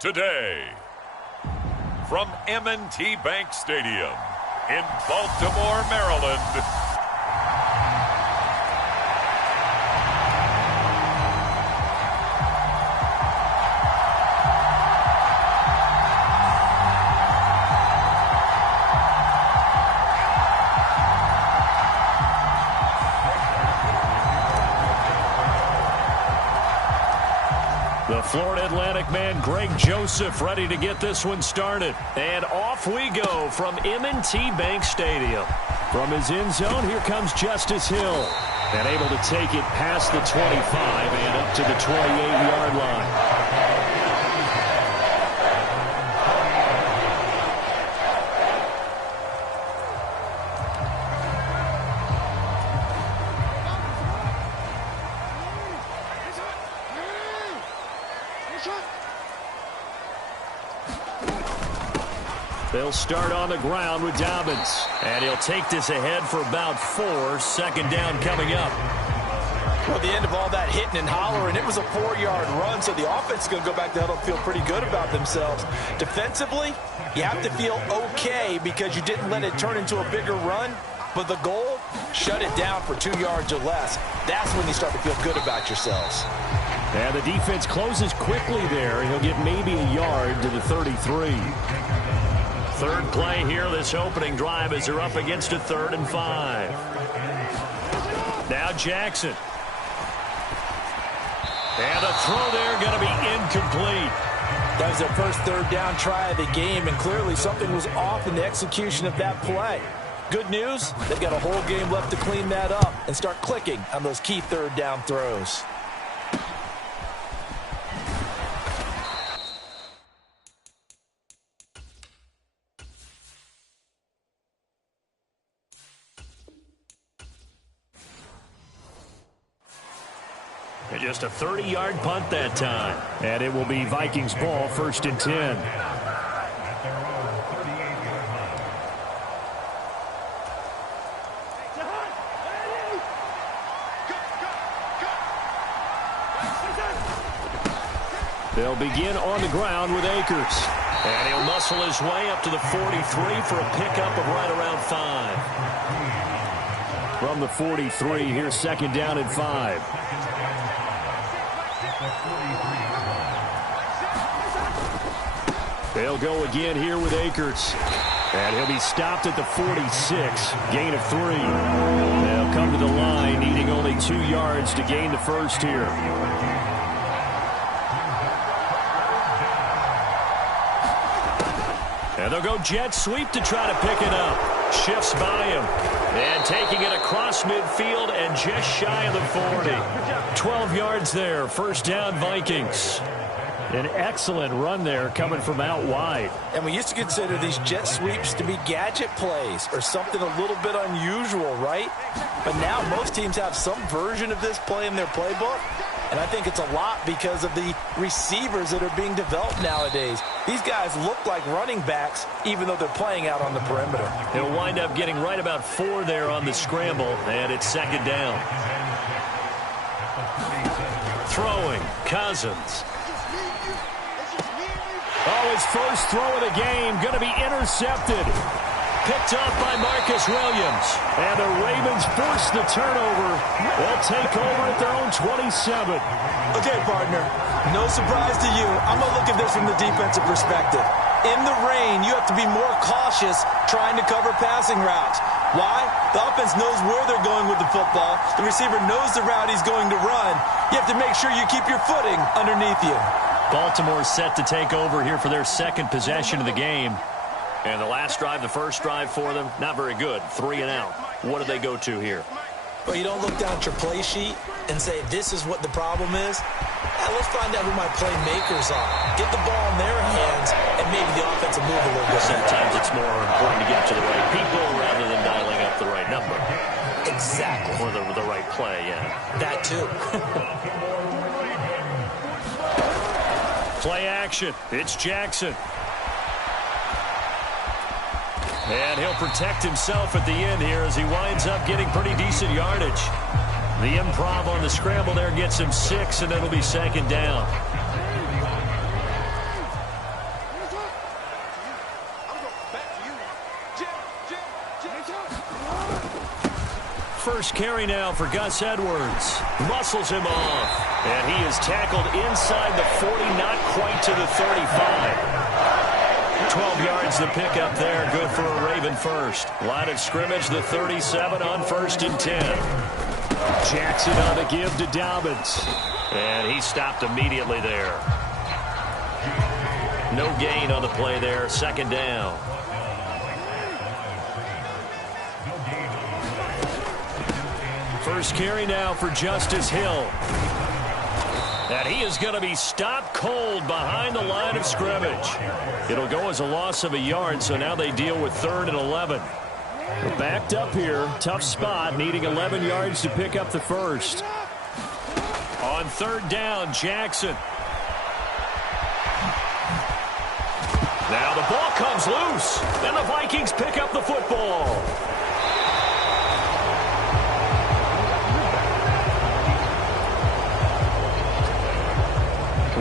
Today, from M&T Bank Stadium in Baltimore, Maryland, the Florida Atlantic man, Greg Joseph, ready to get this one started. And off we go from M&T Bank Stadium. From his end zone, here comes Justice Hill. And able to take it past the 25 and up to the 28-yard line. They'll start on the ground with Dobbins. And he'll take this ahead for about 4. Second down coming up. Well, the end of all that hitting and hollering, it was a 4-yard run, so the offense is going to go back to huddle and feel pretty good about themselves. Defensively, you have to feel okay because you didn't let it turn into a bigger run. But the goal, shut it down for 2 yards or less. That's when you start to feel good about yourselves. And the defense closes quickly there. He'll get maybe a yard to the 33. Third play here, this opening drive, as they're up against a 3rd and 5. Now Jackson. And a throw there going to be incomplete. That was their first 3rd down try of the game, and clearly something was off in the execution of that play. Good news, they've got a whole game left to clean that up and start clicking on those key 3rd down throws. And just a 30-yard punt that time. And it will be Vikings ball, 1st and 10. They'll begin on the ground with Akers. And he'll muscle his way up to the 43 for a pickup of right around 5. From the 43, here's 2nd down and 5. They'll go again here with Akers. And he'll be stopped at the 46. Gain of 3. They'll come to the line, needing only 2 yards to gain the first here. And they'll go jet sweep to try to pick it up. Shifts by him. And taking it across midfield and just shy of the 40. 12 yards there. 1st down, Vikings. An excellent run there coming from out wide. And we used to consider these jet sweeps to be gadget plays or something a little bit unusual, right? But now most teams have some version of this play in their playbook. And I think it's a lot because of the receivers that are being developed nowadays. These guys look like running backs, even though they're playing out on the perimeter. He'll wind up getting right about 4 there on the scramble, and it's 2nd down. Throwing, Cousins. Oh, his first throw of the game, going to be intercepted. Picked off by Marcus Williams. And the Ravens force the turnover. They'll take over at their own 27. Okay, partner, no surprise to you. I'm going to look at this from the defensive perspective. In the rain, you have to be more cautious trying to cover passing routes. Why? The offense knows where they're going with the football. The receiver knows the route he's going to run. You have to make sure you keep your footing underneath you. Baltimore set to take over here for their 2nd possession of the game. And the last drive, the first drive for them, not very good. 3 and out. What do they go to here? Well, you don't look down at your play sheet and say, this is what the problem is. Let's find out who my playmakers are. Get the ball in their hands, and maybe the offense will move a little bit. Sometimes it's more important to get to the right people rather than dialing up the right number. Exactly. Or the right play, yeah. That too. Play action. It's Jackson. And he'll protect himself at the end here as he winds up getting pretty decent yardage. The improv on the scramble there gets him 6, and it'll be 2nd down. First carry now for Gus Edwards. Muscles him off. And he is tackled inside the 40, not quite to the 35. 12 yards the pickup there. Good for a Raven first. Line of scrimmage, the 37 on 1st and 10. Jackson on the give to Dobbins. And he stopped immediately there. No gain on the play there. 2nd down. First carry now for Justice Hill. And he is going to be stopped cold behind the line of scrimmage. It'll go as a loss of a yard, so now they deal with 3rd and 11. They're backed up here. Tough spot, needing 11 yards to pick up the first. On 3rd down, Jackson. Now the ball comes loose, and the Vikings pick up the football.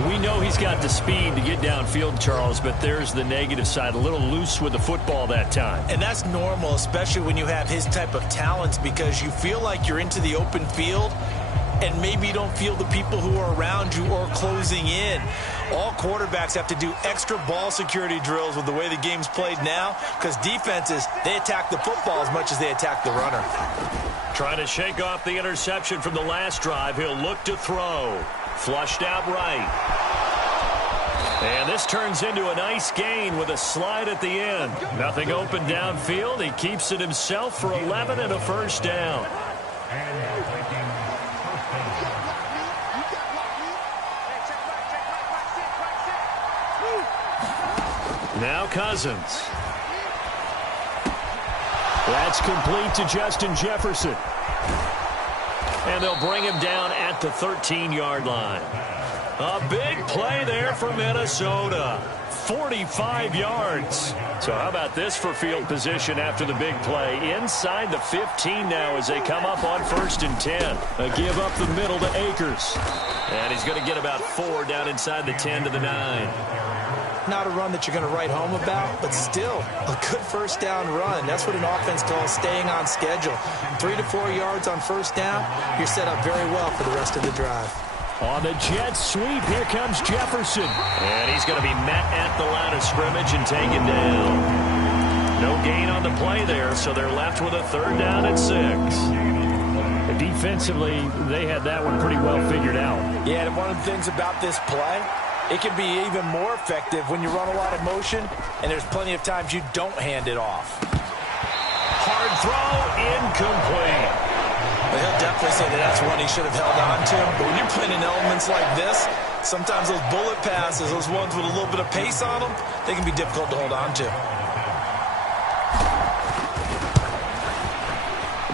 We know he's got the speed to get downfield, Charles, but there's the negative side. A little loose with the football that time. And that's normal, especially when you have his type of talents, because you feel like you're into the open field and maybe you don't feel the people who are around you or closing in. All quarterbacks have to do extra ball security drills with the way the game's played now, because defenses, they attack the football as much as they attack the runner. Trying to shake off the interception from the last drive. He'll look to throw. Flushed out right. And this turns into a nice gain with a slide at the end. Nothing open downfield. He keeps it himself for 11 and a first down. Now Cousins. That's complete to Justin Jefferson. And they'll bring him down at the 13-yard line. A big play there for Minnesota. 45 yards. So how about this for field position after the big play? Inside the 15 now as they come up on 1st and 10. A give up the middle to Akers. And he's going to get about 4 down inside the 10 to the 9. Not a run that you're going to write home about, but still a good first down run. That's what an offense calls staying on schedule. 3 to 4 yards on first down, you're set up very well for the rest of the drive. On the jet sweep, here comes Jefferson. And he's going to be met at the line of scrimmage and taken down. No gain on the play there, so they're left with a 3rd down and 6. Defensively, they had that one pretty well figured out. Yeah, and one of the things about this play, it can be even more effective when you run a lot of motion, and there's plenty of times you don't hand it off. Hard throw, incomplete. But he'll definitely say that that's one he should have held on to. But when you're playing in elements like this, sometimes those bullet passes, those ones with a little bit of pace on them, they can be difficult to hold on to.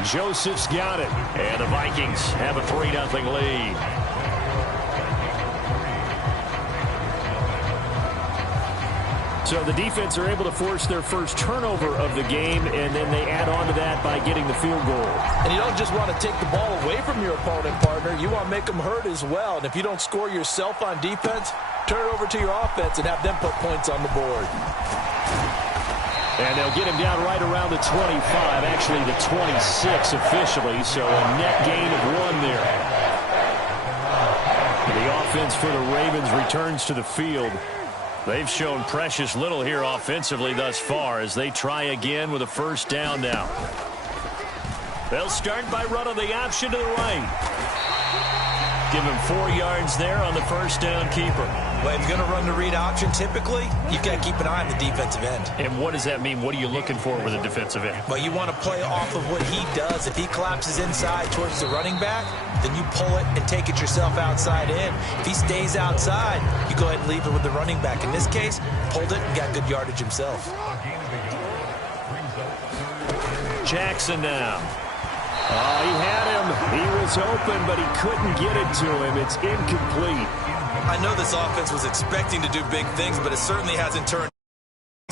Joseph's got it. And the Vikings have a 3-0 lead. So the defense are able to force their first turnover of the game, and then they add on to that by getting the field goal. And you don't just want to take the ball away from your opponent, partner. You want to make them hurt as well. And if you don't score yourself on defense, turn it over to your offense and have them put points on the board. And they'll get him down right around the 25, actually the 26 officially, so a net gain of 1 there. The offense for the Ravens returns to the field. They've shown precious little here offensively thus far as they try again with a first down now. They'll start by running the option to the right. Give him 4 yards there on the first down keeper. Well, if you're going to run the read option, typically, you've got to keep an eye on the defensive end. And what does that mean? What are you looking for with a defensive end? Well, you want to play off of what he does. If he collapses inside towards the running back, then you pull it and take it yourself outside in. If he stays outside, you go ahead and leave it with the running back. In this case, pulled it and got good yardage himself. Jackson now. Oh, he had him. He was open, but he couldn't get it to him. It's incomplete. I know this offense was expecting to do big things, but it certainly hasn't turned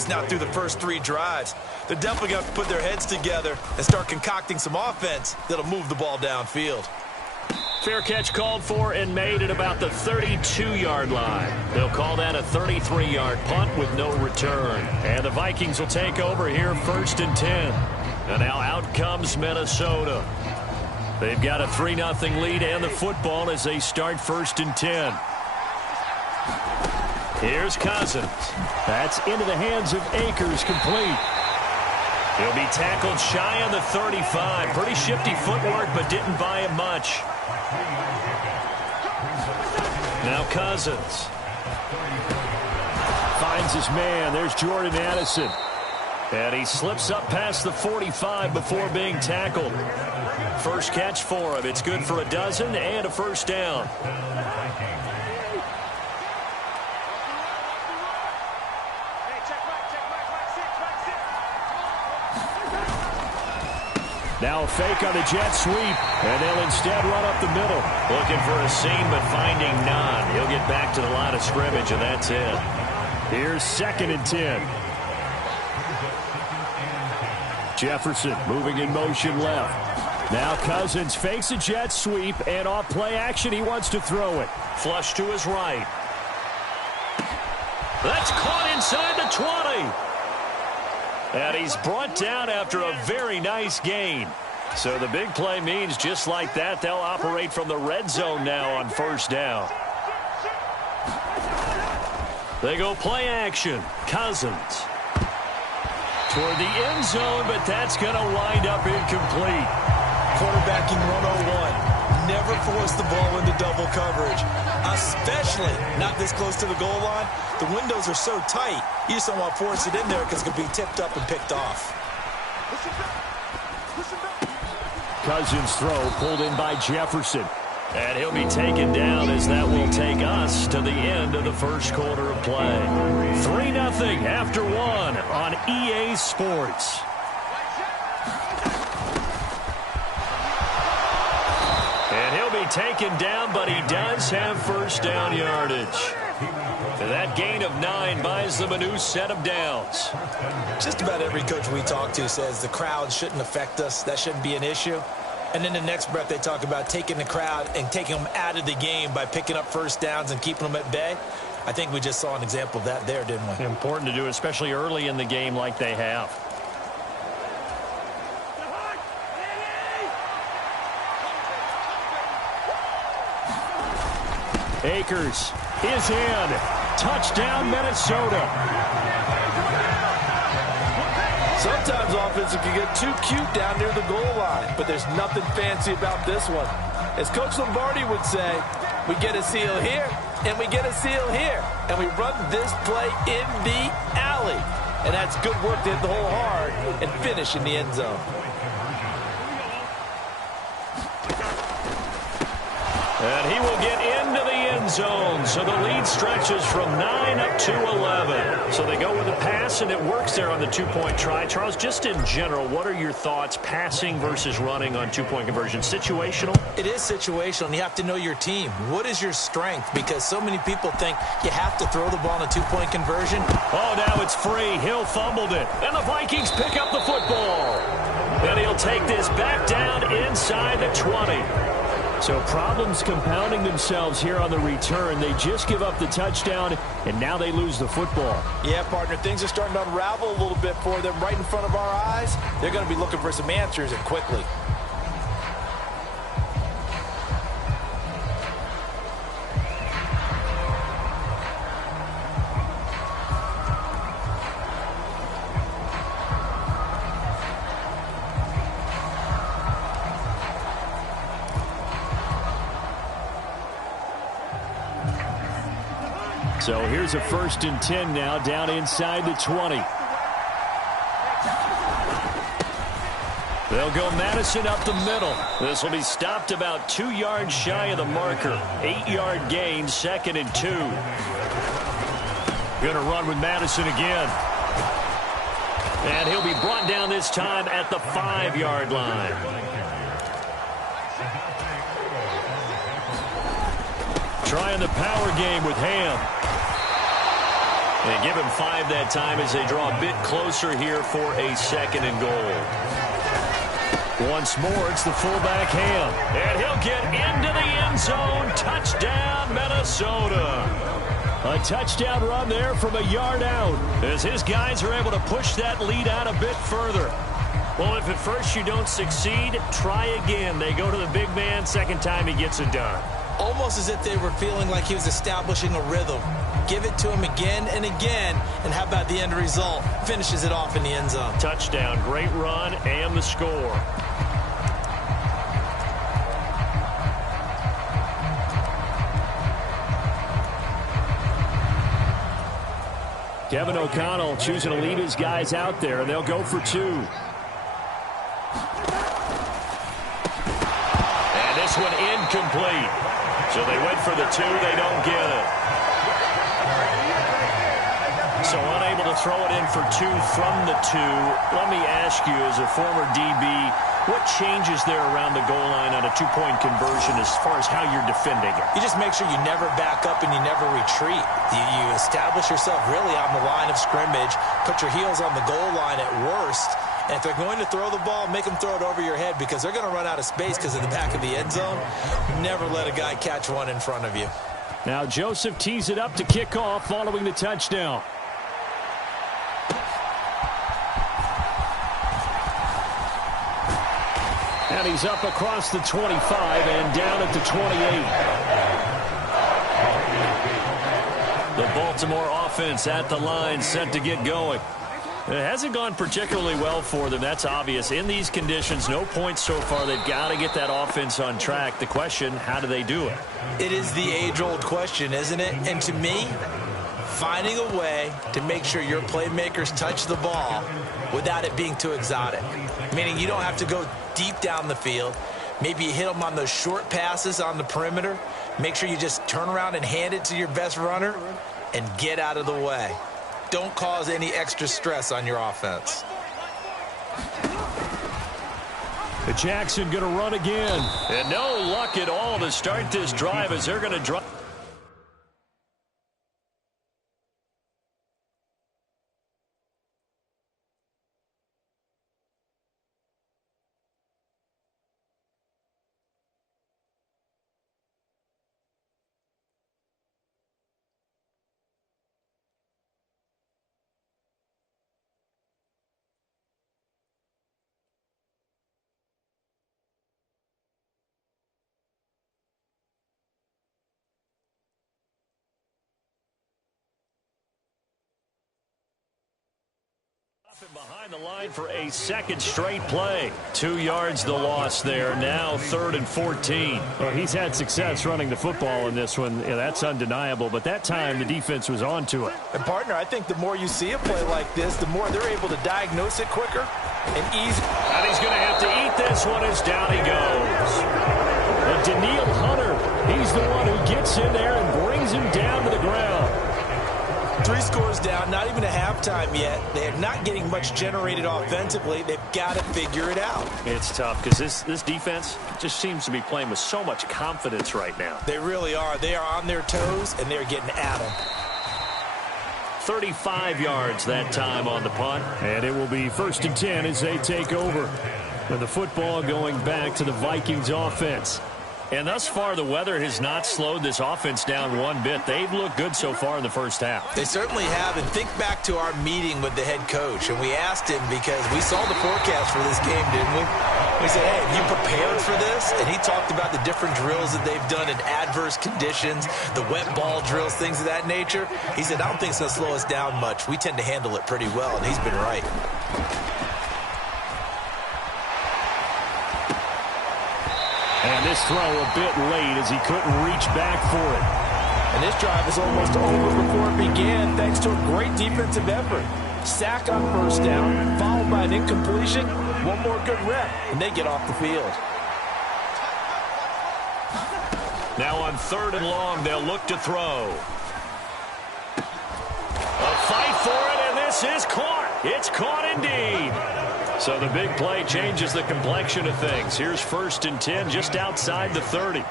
now through the first 3 drives. They're definitely going to put their heads together and start concocting some offense that'll move the ball downfield. Fair catch called for and made at about the 32-yard line. They'll call that a 33-yard punt with no return. And the Vikings will take over here 1st and 10. And now out comes Minnesota. They've got a 3-0 lead and the football as they start 1st and 10. Here's Cousins. That's into the hands of Akers, complete. He'll be tackled shy on the 35. Pretty shifty footwork, but didn't buy him much. Now Cousins. Finds his man. There's Jordan Addison. And he slips up past the 45 before being tackled. First catch for him. It's good for a dozen and a first down. Now a fake on the jet sweep, and they'll instead run up the middle. Looking for a seam, but finding none. He'll get back to the line of scrimmage, and that's it. Here's 2nd and 10. Jefferson moving in motion left. Now Cousins fakes a jet sweep, and off play action, he wants to throw it. Flush to his right. That's caught inside the 20. And he's brought down after a very nice gain. So the big play means just like that, they'll operate from the red zone now on 1st down. They go play action. Cousins. Toward the end zone, but that's going to wind up incomplete. Quarterbacking 101. Never force the ball into double coverage, especially not this close to the goal line. The windows are so tight, you just don't want to force it in there because it could be tipped up and picked off. Cousins' throw pulled in by Jefferson. And he'll be taken down as that will take us to the end of the first quarter of play. 3-0 after 1 on EA Sports. And he'll be taken down, but he does have first down yardage. And that gain of 9 buys them a new set of downs. Just about every coach we talk to says the crowd shouldn't affect us. That shouldn't be an issue. And in the next breath, they talk about taking the crowd and taking them out of the game by picking up first downs and keeping them at bay. I think we just saw an example of that there, didn't we? Important to do, especially early in the game like they have. Akers is in. Touchdown, Minnesota. Sometimes offenses can get too cute down near the goal line, but there's nothing fancy about this one. As Coach Lombardi would say, we get a seal here, and we get a seal here, and we run this play in the alley. And that's good work to hit the hole hard and finish in the end zone. And he will get into the end zone. So the lead stretches from 9 up to 11. So they go with a pass, and it works there on the two-point try. Charles, just in general, what are your thoughts passing versus running on two-point conversion? Situational? It is situational, and you have to know your team. What is your strength? Because so many people think you have to throw the ball in a two-point conversion. Oh, now it's free. Hill fumbled it. And the Vikings pick up the football. And he'll take this back down inside the 20. So problems compounding themselves here on the return. They just give up the touchdown, and now they lose the football. Yeah, partner, things are starting to unravel a little bit for them right in front of our eyes. They're going to be looking for some answers, and quickly. So here's a 1st and 10 now, down inside the 20. They'll go Madison up the middle. This will be stopped about 2 yards shy of the marker. 8-yard gain, 2nd and 2. Going to run with Madison again. And he'll be brought down this time at the 5-yard line. Trying the power game with Ham. They give him 5 that time as they draw a bit closer here for a 2nd and goal. Once more, it's the fullback Ham. And he'll get into the end zone. Touchdown, Minnesota. A touchdown run there from a yard out as his guys are able to push that lead out a bit further. Well, if at first you don't succeed, try again. They go to the big man. Second time he gets it done. Almost as if they were feeling like he was establishing a rhythm. Give it to him again and again, and how about the end result? Finishes it off in the end zone. Touchdown, great run, and the score. Kevin O'Connell choosing to lead his guys out there. They'll go for 2. And this one incomplete. So they went for the 2. They don't get it. So unable to throw it in for 2 from the 2. Let me ask you, as a former DB, what changes there around the goal line on a 2-point conversion as far as how you're defending it? You just make sure you never back up and you never retreat. You establish yourself really on the line of scrimmage, put your heels on the goal line at worst, and if they're going to throw the ball, make them throw it over your head because they're going to run out of space because in the back of the end zone, never let a guy catch one in front of you. Now Joseph tees it up to kick off following the touchdown. And he's up across the 25 and down at the 28. The Baltimore offense at the line, set to get going. It hasn't gone particularly well for them. That's obvious. In these conditions, no points so far. They've got to get that offense on track. The question, how do they do it? It is the age-old question, isn't it? And to me, finding a way to make sure your playmakers touch the ball without it being too exotic. Meaning you don't have to go deep down the field. Maybe you hit them on those short passes on the perimeter. Make sure you just turn around and hand it to your best runner and get out of the way. Don't cause any extra stress on your offense. Jackson going to run again. And no luck at all to start this drive as they're going to drive. Behind the line for a second straight play. 2 yards the loss there. Now 3rd and 14. Well, he's had success running the football in this one. Yeah, that's undeniable. But that time the defense was on to it. And partner, I think the more you see a play like this, the more they're able to diagnose it quicker and easier. And he's going to have to eat this one as down he goes. And Daniil Hunter, he's the one who gets in there and brings him down to the ground. 3 scores down, not even a halftime yet. They're not getting much generated offensively. They've got to figure it out. It's tough because this defense just seems to be playing with so much confidence right now. They really are. They are on their toes, and they're getting at them. 35 yards that time on the punt. And it will be 1st and 10 as they take over. And the football going back to the Vikings offense. And thus far, the weather has not slowed this offense down one bit. They've looked good so far in the first half. They certainly have. And think back to our meeting with the head coach. And we asked him because we saw the forecast for this game, didn't we? We said, hey, have you prepared for this? And he talked about the different drills that they've done in adverse conditions, the wet ball drills, things of that nature. He said, I don't think it's going to slow us down much. We tend to handle it pretty well, and he's been right. And this throw a bit late as he couldn't reach back for it. And this drive is almost over before it began thanks to a great defensive effort. Sack on 1st down, followed by an incompletion. One more good rep, and they get off the field. Now on 3rd and long, they'll look to throw. A fight for it, and this is caught. It's caught indeed. So the big play changes the complexion of things. Here's 1st and 10 just outside the 30.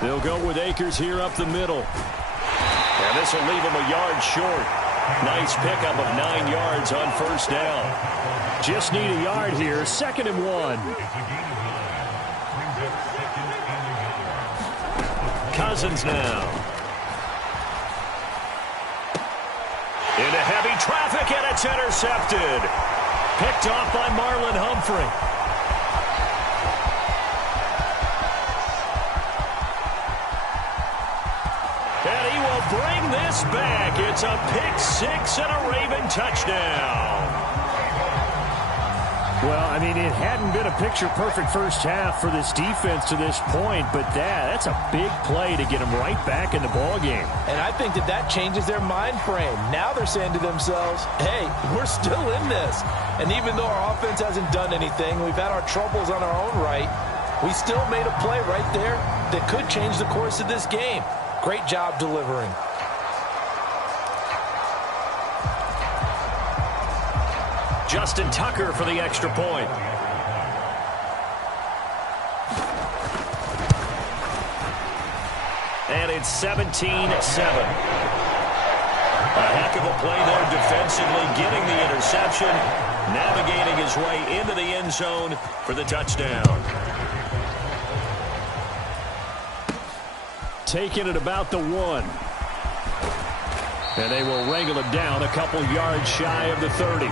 They'll go with Akers here up the middle. And this will leave him a yard short. Nice pickup of 9 yards on 1st down. Just need a yard here. 2nd and 1. Cousins now. Into heavy traffic, and it's intercepted. Picked off by Marlon Humphrey. And he will bring this back. It's a pick six and a Raven touchdown. Well, I mean, it hadn't been a picture-perfect first half for this defense to this point, but that's a big play to get them right back in the ballgame. And I think that changes their mind frame. Now they're saying to themselves, hey, we're still in this. And even though our offense hasn't done anything, we've had our troubles on our own right, we still made a play right there that could change the course of this game. Great job delivering. Justin Tucker for the extra point. And it's 17-7. A heck of a play there defensively, getting the interception, navigating his way into the end zone for the touchdown. Taking it about the 1. And they will wrangle him down a couple yards shy of the 30.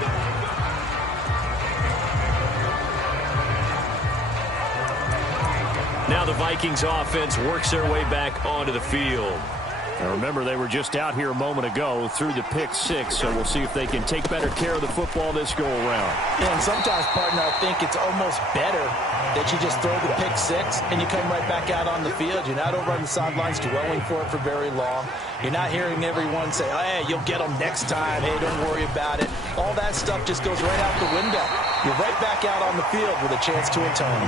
Now the Vikings offense works their way back onto the field. Now remember, they were just out here a moment ago through the pick six, so we'll see if they can take better care of the football this go-around. Yeah, and sometimes, partner, I think it's almost better that you just throw the pick six and you come right back out on the field. You're not over on the sidelines dwelling for it for very long. You're not hearing everyone say, oh, hey, you'll get them next time. Hey, don't worry about it. All that stuff just goes right out the window. You're right back out on the field with a chance to atone.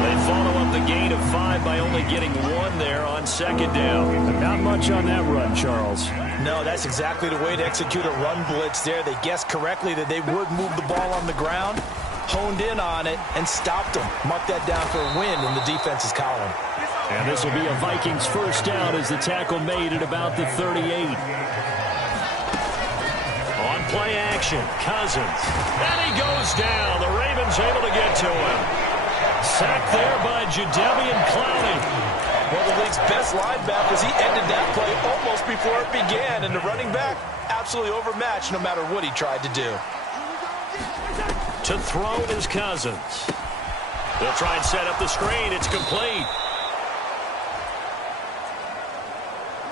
They follow up the gain of 5 by only getting 1 there on second down. But not much on that run, Charles. No, that's exactly the way to execute a run blitz there. They guessed correctly that they would move the ball on the ground, honed in on it, and stopped them. Mark that down for a win in the defense's column. And this will be a Vikings first down as the tackle made at about the 38. On play action, Cousins. And he goes down. The Ravens able to get to him. Sacked there by Jadeveon Clowney. One of the league's best linebackers. He ended that play almost before it began. And the running back, absolutely overmatched no matter what he tried to do. To throw is Cousins. They'll try and set up the screen. It's complete.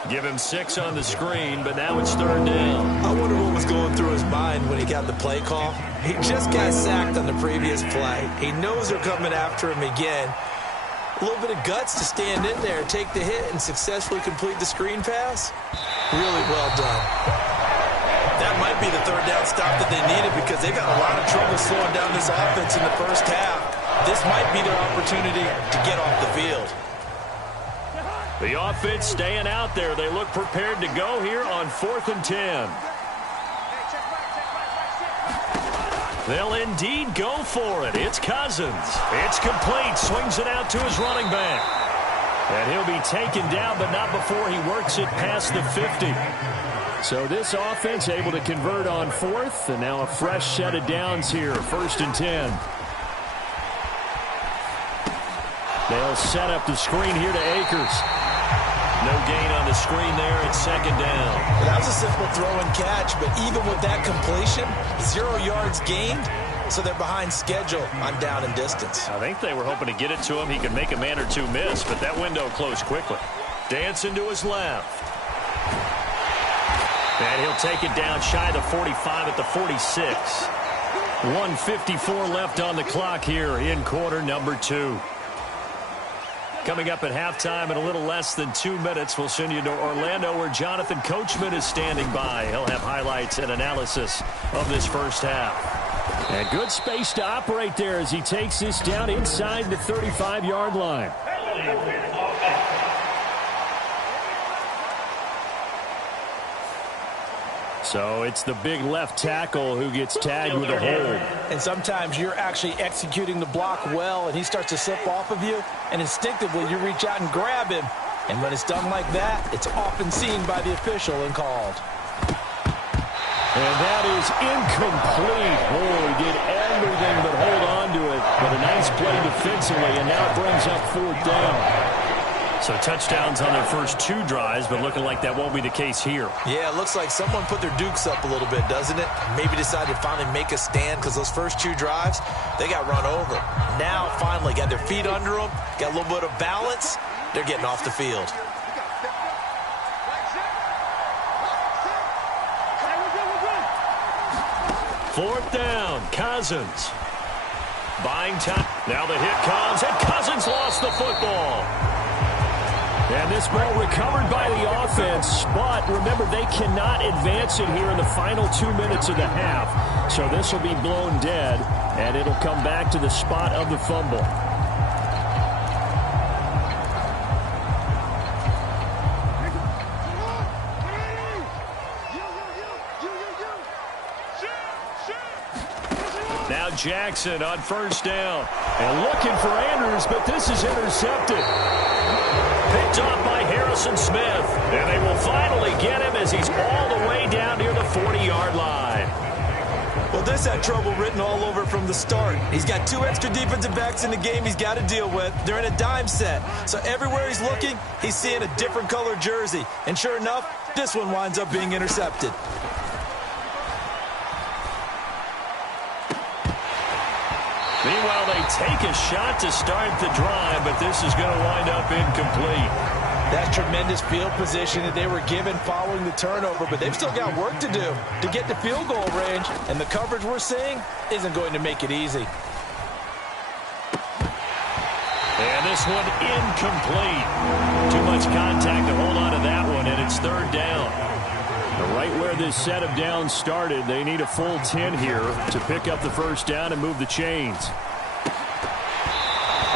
Give him 6 on the screen, but now it's third down. I wonder what was going through his mind when he got the play call. He just got sacked on the previous play. He knows they're coming after him again. A little bit of guts to stand in there, take the hit, and successfully complete the screen pass. Really well done. That might be the third down stop that they needed because they've got a lot of trouble slowing down this offense in the first half. This might be their opportunity to get off the field. The offense staying out there. They look prepared to go here on 4th and 10. They'll indeed go for it. It's Cousins. It's complete. Swings it out to his running back. And he'll be taken down, but not before he works it past the 50. So this offense able to convert on 4th, and now a fresh set of downs here, 1st and 10. They'll set up the screen here to Akers. No gain on the screen there. It's 2nd down. That was a simple throw and catch, but even with that completion, 0 yards gained, so they're behind schedule on down and distance. I think they were hoping to get it to him. He could make a man or two miss, but that window closed quickly. Dancing to his left. And he'll take it down shy of the 45 at the 46. 1:54 left on the clock here in quarter number 2. Coming up at halftime in a little less than 2 minutes, we'll send you to Orlando where Jonathan Coachman is standing by. He'll have highlights and analysis of this first half. And good space to operate there as he takes this down inside the 35-yard line. So it's the big left tackle who gets tagged with a hold. And sometimes you're actually executing the block well, and he starts to slip off of you, and instinctively you reach out and grab him. And when it's done like that, it's often seen by the official and called. And that is incomplete. Oh, he did everything but hold on to it. But a nice play defensively, and now it brings up 4th down. So touchdowns on their first 2 drives, but looking like that won't be the case here. Yeah, it looks like someone put their dukes up a little bit, doesn't it? Maybe decided to finally make a stand because those first 2 drives, they got run over. Now, finally, got their feet under them, got a little bit of balance. They're getting off the field. Fourth down, Cousins. Buying time. Now the hit comes, and Cousins lost the football. And this ball recovered by the offense, but remember, they cannot advance it here in the final 2 minutes of the half. So this will be blown dead, and it'll come back to the spot of the fumble. Now Jackson on first down. And looking for Andrews, but this is intercepted. Picked off by Harrison Smith. And they will finally get him as he's all the way down near the 40-yard line. Well, this had trouble written all over from the start. He's got 2 extra defensive backs in the game he's got to deal with. They're in a dime set. So everywhere he's looking, he's seeing a different color jersey. And sure enough, this one winds up being intercepted. Meanwhile, they take a shot to start the drive, but this is going to wind up incomplete. That's tremendous field position that they were given following the turnover, but they've still got work to do to get to field goal range, and the coverage we're seeing isn't going to make it easy. And this one incomplete. Too much contact to hold on to that one, and it's third down. Right where this set of downs started, they need a full 10 here to pick up the first down and move the chains.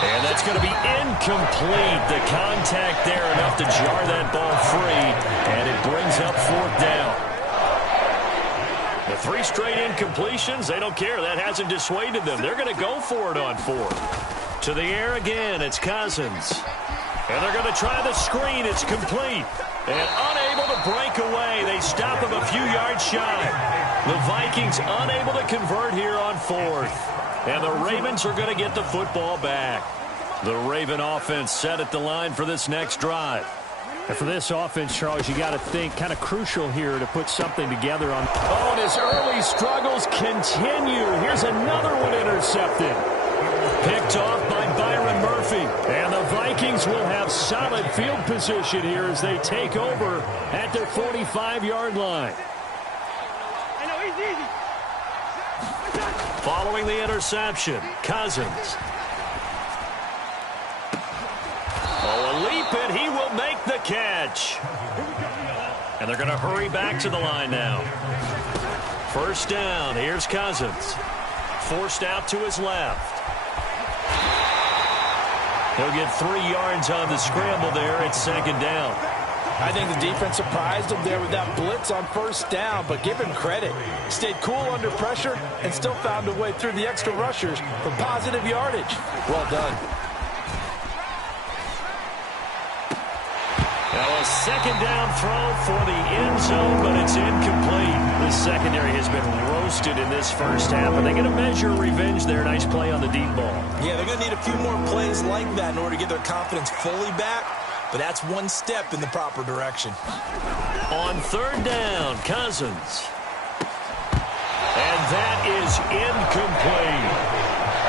And that's going to be incomplete. The contact there enough to jar that ball free, and it brings up fourth down. The 3 straight incompletions, they don't care. That hasn't dissuaded them. They're going to go for it on 4th. To the air again, it's Cousins. And they're going to try the screen. It's complete. And unable to break away. They stop him a few yards shy. The Vikings unable to convert here on 4th. And the Ravens are going to get the football back. The Raven offense set at the line for this next drive. And for this offense, Charles, you got to think kind of crucial here to put something together on. Oh, and his early struggles continue. Here's another one intercepted. Picked off by Byron Murphy. And the Vikings will have solid field position here as they take over at their 45-yard line. Following the interception, Cousins. Oh, a leap, and he will make the catch. And they're going to hurry back to the line now. First down, here's Cousins. Forced out to his left. He'll get 3 yards on the scramble there at second down. I think the defense surprised him there with that blitz on first down, but give him credit. Stayed cool under pressure and still found a way through the extra rushers for positive yardage. Well done. Now a second down throw for the end zone, but it's incomplete. The secondary has been roasted in this first half, and they're going to measure revenge there. Nice play on the deep ball. Yeah, they're going to need a few more plays like that in order to get their confidence fully back, but that's one step in the proper direction. On third down, Cousins. And that is incomplete.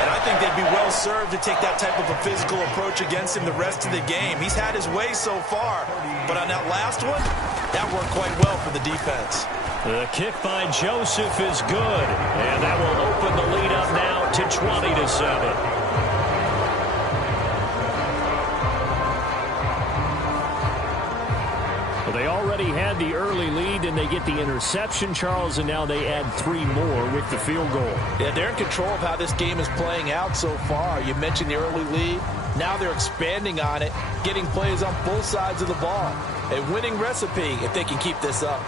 And I think they'd be well served to take that type of a physical approach against him the rest of the game. He's had his way so far, but on that last one, that worked quite well for the defense. The kick by Joseph is good, and that will open the lead up now to 20-7. They already had the early lead, and they get the interception, Charles, and now they add 3 more with the field goal. Yeah, they're in control of how this game is playing out so far. You mentioned the early lead. Now they're expanding on it, getting plays on both sides of the ball. A winning recipe if they can keep this up.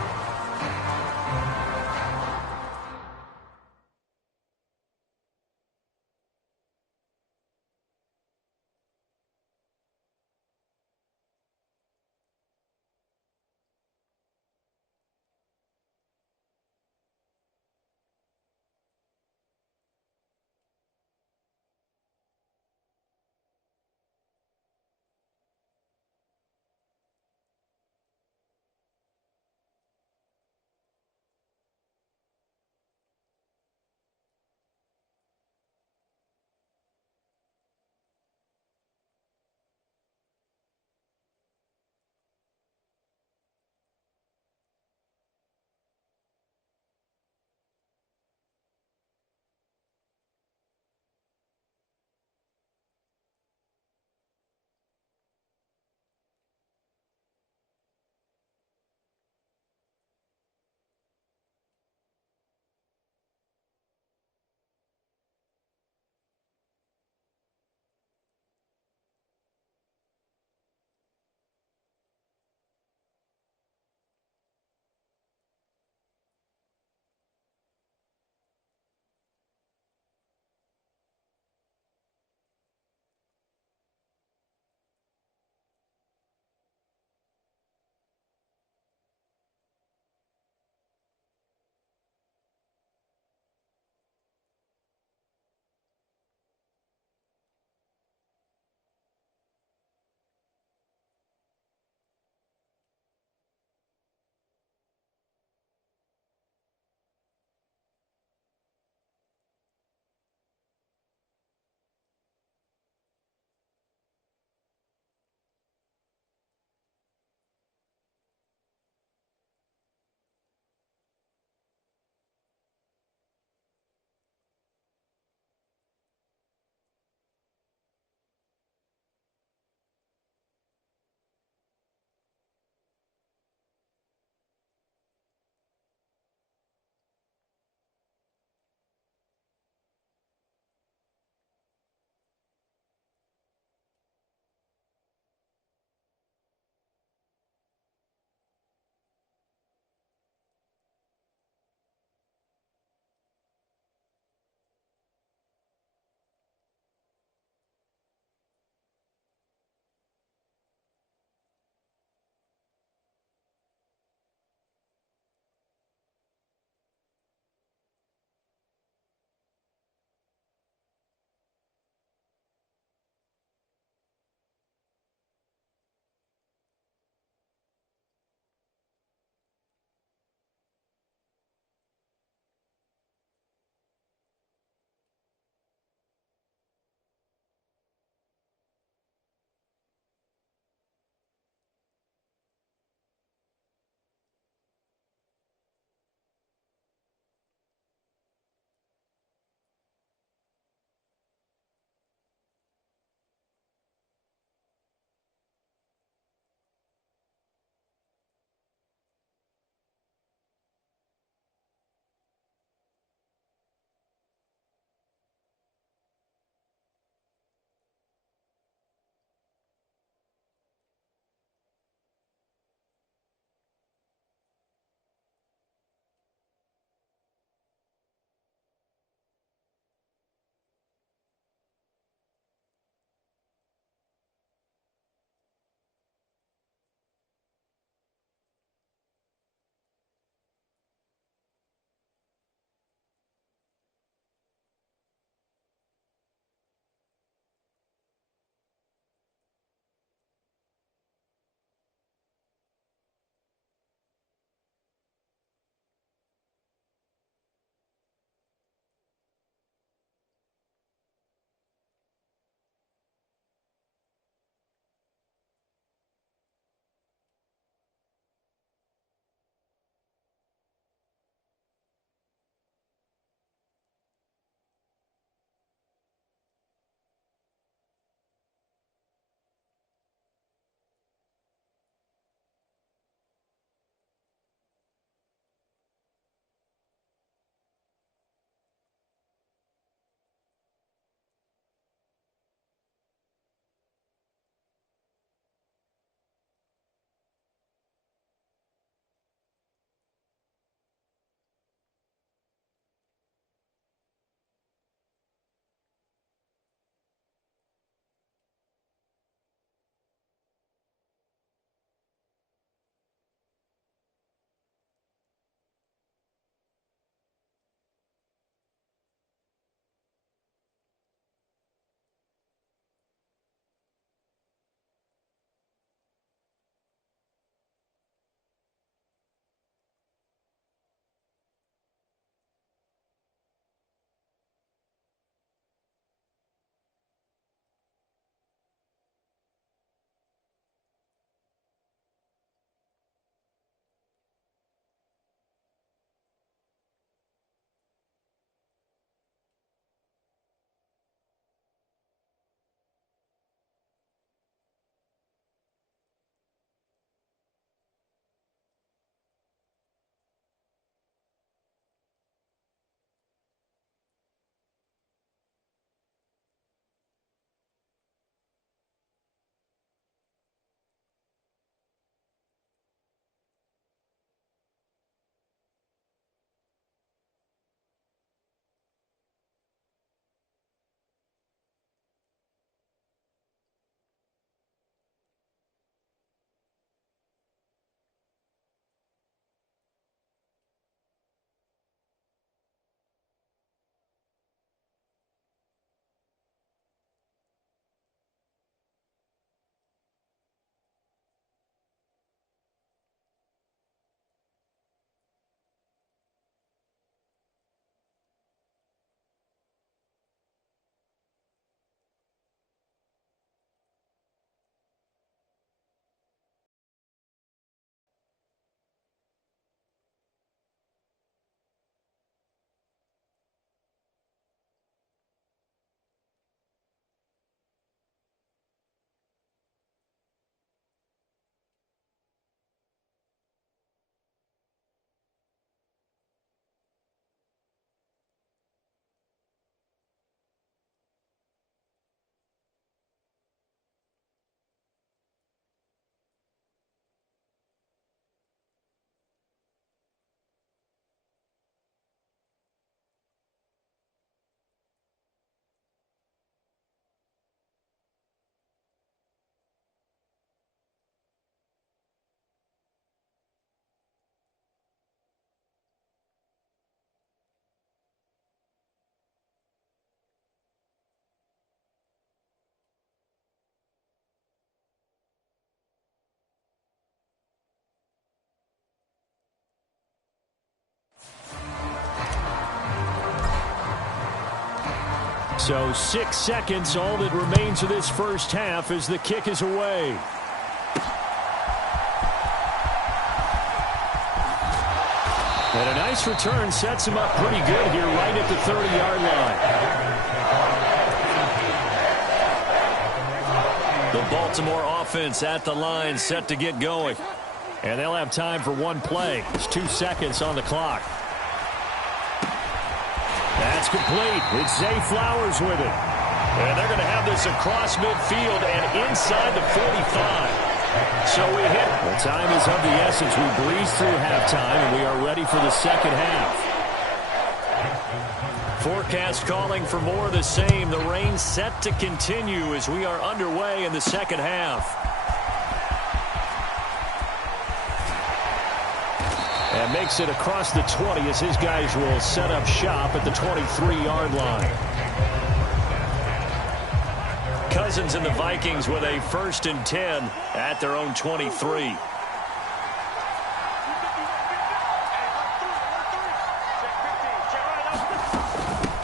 So 6 seconds, all that remains of this first half as the kick is away. And a nice return sets him up pretty good here right at the 30-yard line. The Baltimore offense at the line, set to get going. And they'll have time for one play. It's 2 seconds on the clock. That's complete. It's Zay Flowers with it. And they're going to have this across midfield and inside the 45. So we hit. Well, time is of the essence. We breeze through halftime, and we are ready for the second half. Forecast calling for more of the same. The rain set to continue as we are underway in the second half. And makes it across the 20 as his guys will set up shop at the 23-yard line. Cousins and the Vikings with a 1st and 10 at their own 23.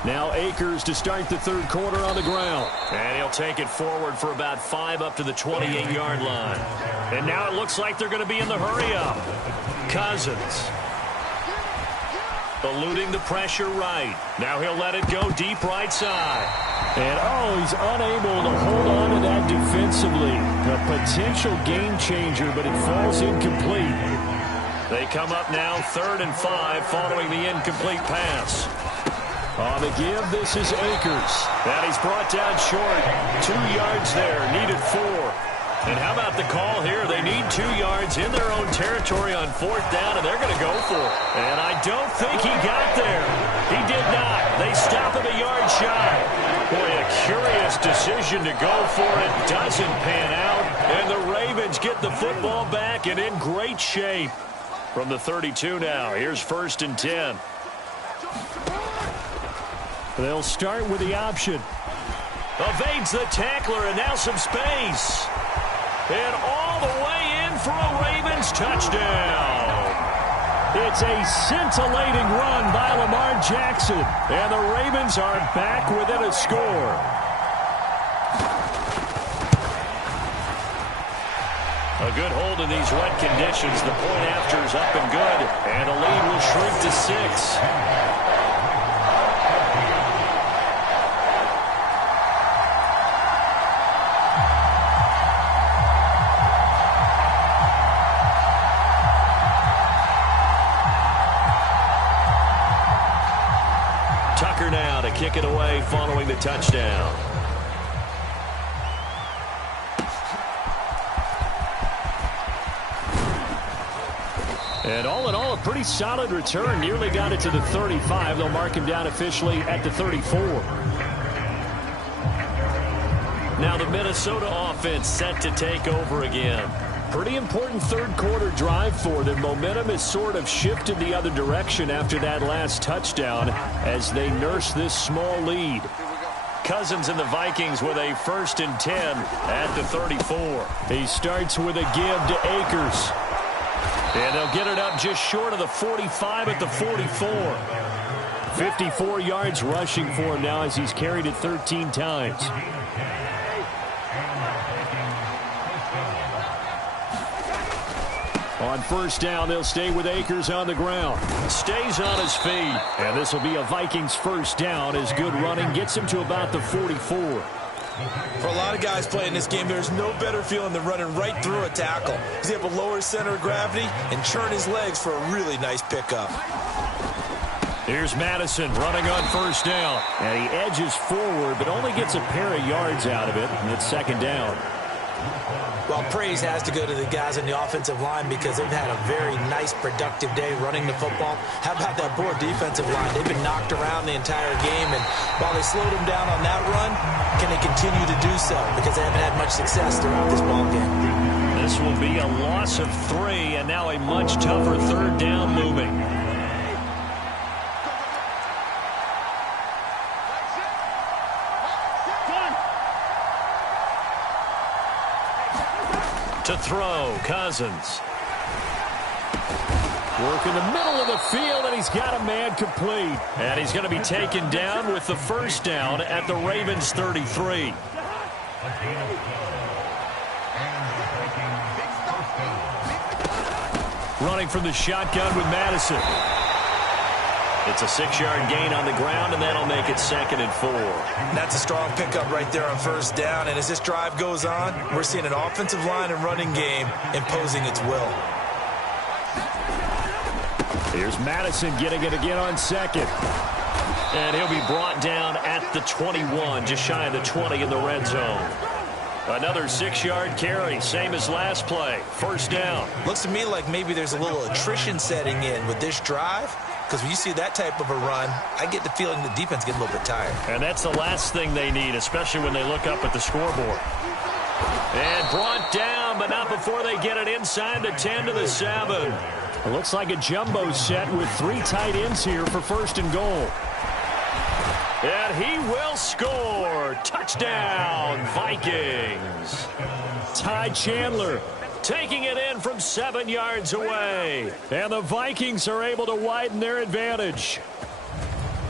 Now Akers to start the third quarter on the ground. And he'll take it forward for about 5 up to the 28-yard line. And now it looks like they're going to be in the hurry-up. Cousins eluding the pressure right. Now he'll let it go deep right side. And, he's unable to hold on to that defensively. A potential game changer, but it falls incomplete. They come up now 3rd and 5 following the incomplete pass. On the give, this is Akers. And he's brought down short. 2 yards there, needed 4. And how about the call here? They need 2 yards in their own territory on 4th down, and they're going to go for it. And I don't think he got there. He did not. They stop him a yard shy. Boy, a curious decision to go for it. Doesn't pan out. And the Ravens get the football back and in great shape. From the 32 now, here's 1st and 10. They'll start with the option. Evades the tackler, and now some space. And all the way in for a Ravens touchdown. It's a scintillating run by Lamar Jackson. And the Ravens are back within a score. A good hold in these wet conditions. The point after is up and good. And the lead will shrink to 6. Now to kick it away following the touchdown. And all in all, a pretty solid return. Nearly got it to the 35. They'll mark him down officially at the 34. Now the Minnesota offense set to take over again. Pretty important third quarter drive for them. Momentum has sort of shifted the other direction after that last touchdown as they nurse this small lead. Cousins and the Vikings with a 1st and 10 at the 34. He starts with a give to Akers. And they'll get it up just short of the 45 at the 44. 54 yards rushing for him now as he's carried it 13 times. On 1st down, they'll stay with Akers on the ground. Stays on his feet. And this will be a Vikings 1st down as good running gets him to about the 44. For a lot of guys playing this game, there's no better feeling than running right through a tackle. He's able to lower his center of gravity and churn his legs for a really nice pickup. Here's Madison running on 1st down. And he edges forward, but only gets a pair of yards out of it, and it's 2nd down. Well, praise has to go to the guys on the offensive line because they've had a very nice, productive day running the football. How about that poor defensive line? They've been knocked around the entire game, and while they slowed them down on that run, can they continue to do so? Because they haven't had much success throughout this ball game. This will be a loss of 3, and now a much tougher 3rd down looming. To throw, Cousins. Working the middle of the field, and he's got a man complete. And he's going to be taken down with the first down at the Ravens' 33. Running from the shotgun with Madison. It's a 6-yard gain on the ground, and that'll make it 2nd and 4. That's a strong pickup right there on first down. And as this drive goes on, we're seeing an offensive line and running game imposing its will. Here's Madison getting it again on 2nd. And he'll be brought down at the 21, just shy of the 20 in the red zone. Another 6-yard carry, same as last play. First down. Looks to me like maybe there's a little attrition setting in with this drive, because when you see that type of a run, I get the feeling the defense gets a little bit tired. And that's the last thing they need, especially when they look up at the scoreboard. And brought down, but not before they get it inside the 10 to the 7. It looks like a jumbo set with 3 tight ends here for 1st and goal. And he will score. Touchdown, Vikings. Ty Chandler taking it in from 7 yards away. And the Vikings are able to widen their advantage.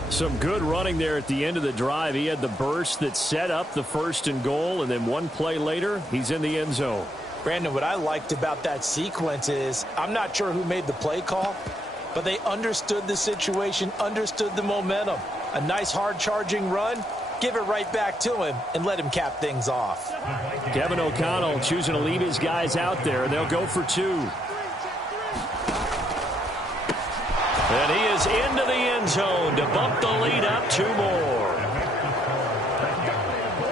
Some good running there at the end of the drive. He had the burst that set up the 1st and goal, and then one play later, he's in the end zone. Brandon, what I liked about that sequence is I'm not sure who made the play call, but they understood the situation, understood the momentum. A nice hard-charging run, give it right back to him, and let him cap things off. Kevin O'Connell choosing to leave his guys out there, and they'll go for 2. And he is into the end zone to bump the lead up 2 more.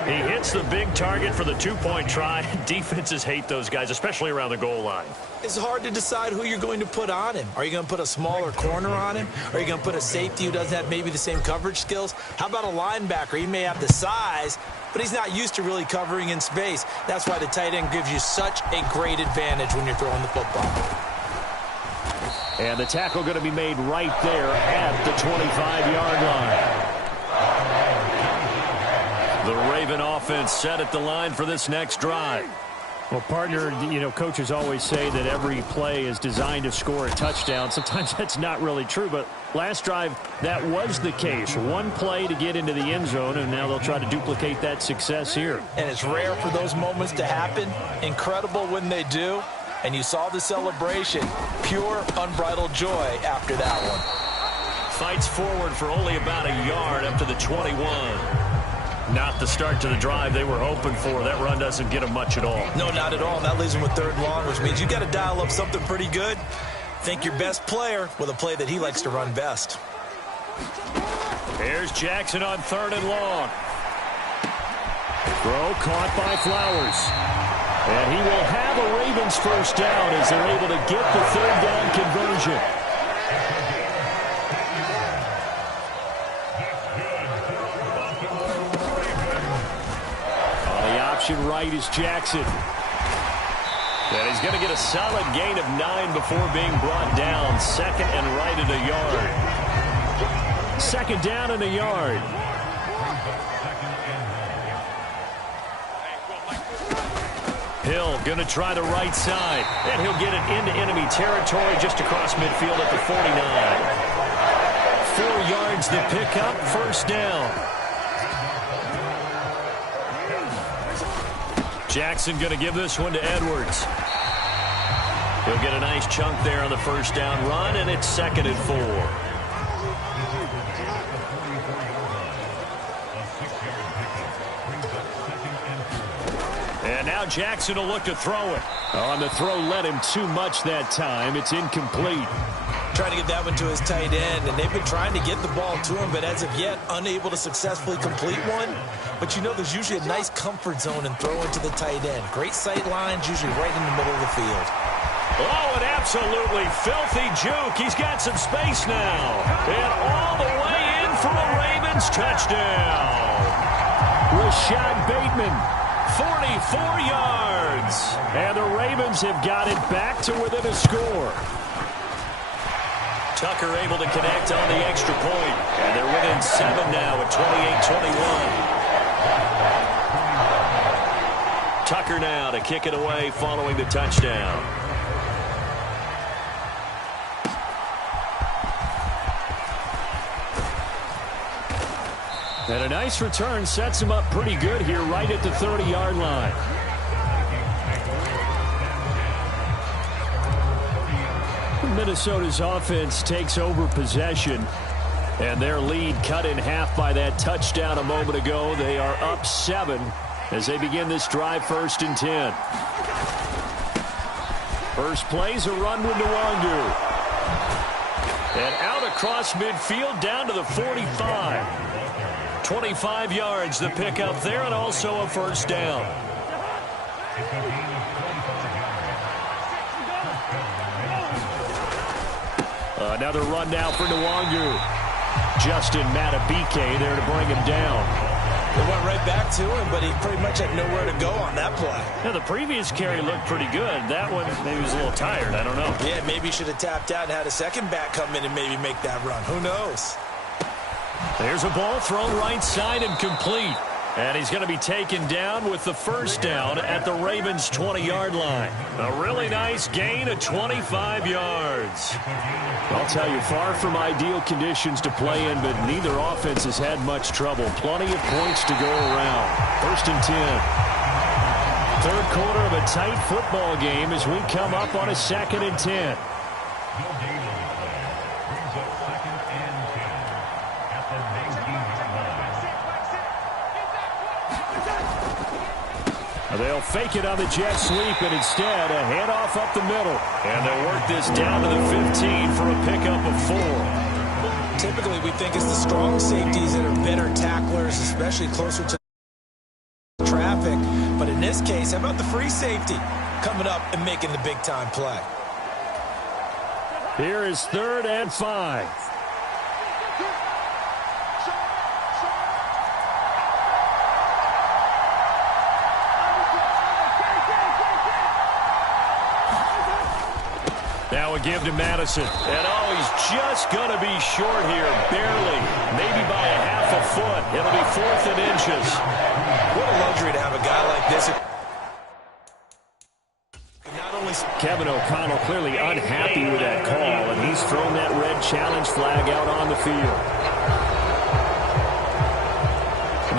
He hits the big target for the 2-point try. Defenses hate those guys, especially around the goal line. It's hard to decide who you're going to put on him. Are you going to put a smaller corner on him? Are you going to put a safety who doesn't have maybe the same coverage skills? How about a linebacker? He may have the size, but he's not used to really covering in space. That's why the tight end gives you such a great advantage when you're throwing the football. And the tackle going to be made right there at the 25-yard line. The Raven offense set at the line for this next drive. Well, partner, you know, coaches always say that every play is designed to score a touchdown. Sometimes that's not really true, but last drive, that was the case. One play to get into the end zone, and now they'll try to duplicate that success here. And it's rare for those moments to happen. Incredible when they do. And you saw the celebration. Pure, unbridled joy after that one. Fights forward for only about a yard up to the 21. Not the start to the drive they were hoping for. That run doesn't get them much at all. No, not at all. And that leaves them with 3rd and long, which means you got to dial up something pretty good. Think your best player with a play that he likes to run best. Here's Jackson on 3rd and long. Throw caught by Flowers. And he will have a Ravens first down as they're able to get the 3rd down conversion. Right is Jackson. And he's going to get a solid gain of 9 before being brought down. 2nd and right at a yard. 2nd down and a yard. Hill going to try the right side. And he'll get it into enemy territory just across midfield at the 49. 4 yards the pickup, first down. Jackson going to give this one to Edwards. He'll get a nice chunk there on the first down run, and it's 2nd and 4. And now Jackson will look to throw it. On the throw led him too much that time. It's incomplete. Trying to get that one to his tight end, and they've been trying to get the ball to him, but as of yet, unable to successfully complete one. But you know there's usually a nice comfort zone in throwing to the tight end. Great sight lines, usually right in the middle of the field. Oh, an absolutely filthy juke. He's got some space now. And all the way in for a Ravens touchdown. Rashad Bateman, 44 yards. And the Ravens have got it back to within a score. Tucker able to connect on the extra point. And they're within 7 now at 28-21. Tucker now to kick it away following the touchdown. And a nice return sets him up pretty good here right at the 30-yard line. Minnesota's offense takes over possession, and their lead cut in half by that touchdown a moment ago. They are up 7 as they begin this drive, 1st and 10. First play's a run with Nwangu. And out across midfield down to the 45. 25 yards the pickup there, and also a first down. Another run now for Nwangu. Justin Matabike there to bring him down. They went right back to him, but he pretty much had nowhere to go on that play. Yeah, the previous carry looked pretty good. That one, maybe he was a little tired. I don't know. Yeah, maybe he should have tapped out and had a second back come in and maybe make that run. Who knows? There's a ball thrown right side and complete. And he's going to be taken down with the first down at the Ravens' 20-yard line. A really nice gain of 25 yards. I'll tell you, far from ideal conditions to play in, but neither offense has had much trouble. Plenty of points to go around. 1st and 10. Third quarter of a tight football game as we come up on a 2nd and 10. They'll fake it on the jet sweep, and instead a handoff up the middle. And they'll work this down to the 15 for a pickup of 4. Typically, we think it's the strong safeties that are better tacklers, especially closer to traffic. But in this case, how about the free safety coming up and making the big-time play? Here is 3rd and 5. Now a give to Madison. And oh, he's just going to be short here. Barely. Maybe by a half a foot. It'll be 4th and inches. What a luxury to have a guy like this. Kevin O'Connell clearly unhappy with that call, and he's thrown that red challenge flag out on the field.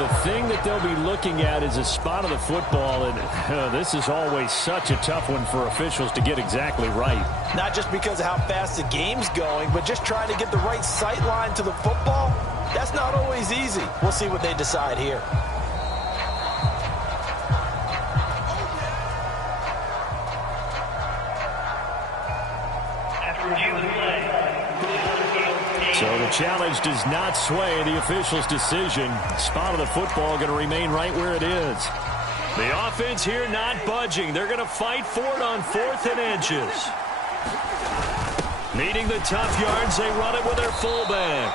The thing that they'll be looking at is a spot of the football, and this is always such a tough one for officials to get exactly right. Not just because of how fast the game's going, but just trying to get the right sight line to the football. That's not always easy. We'll see what they decide here. So the challenge does not sway the official's decision. Spot of the football going to remain right where it is. The offense here not budging. They're going to fight for it on 4th and inches. Needing the tough yards, they run it with their fullback.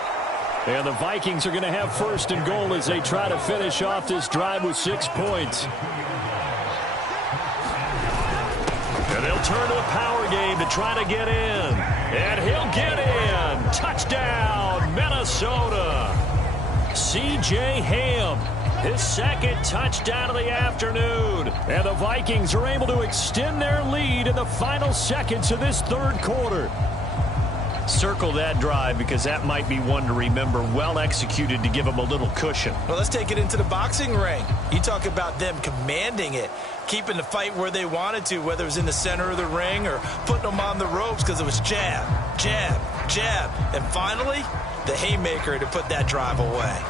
And the Vikings are going to have 1st and goal as they try to finish off this drive with 6 points. And they'll turn to a power game to try to get in. And he'll get in. Touchdown, Minnesota. C.J. Ham, his 2nd touchdown of the afternoon. And the Vikings are able to extend their lead in the final seconds of this 3rd quarter. Circle that drive because that might be one to remember. Well executed to give them a little cushion. Well, let's take it into the boxing ring. You talk about them commanding it, keeping the fight where they wanted to, whether it was in the center of the ring or putting them on the ropes because it was jab, jab, jab. And finally, the haymaker to put that drive away.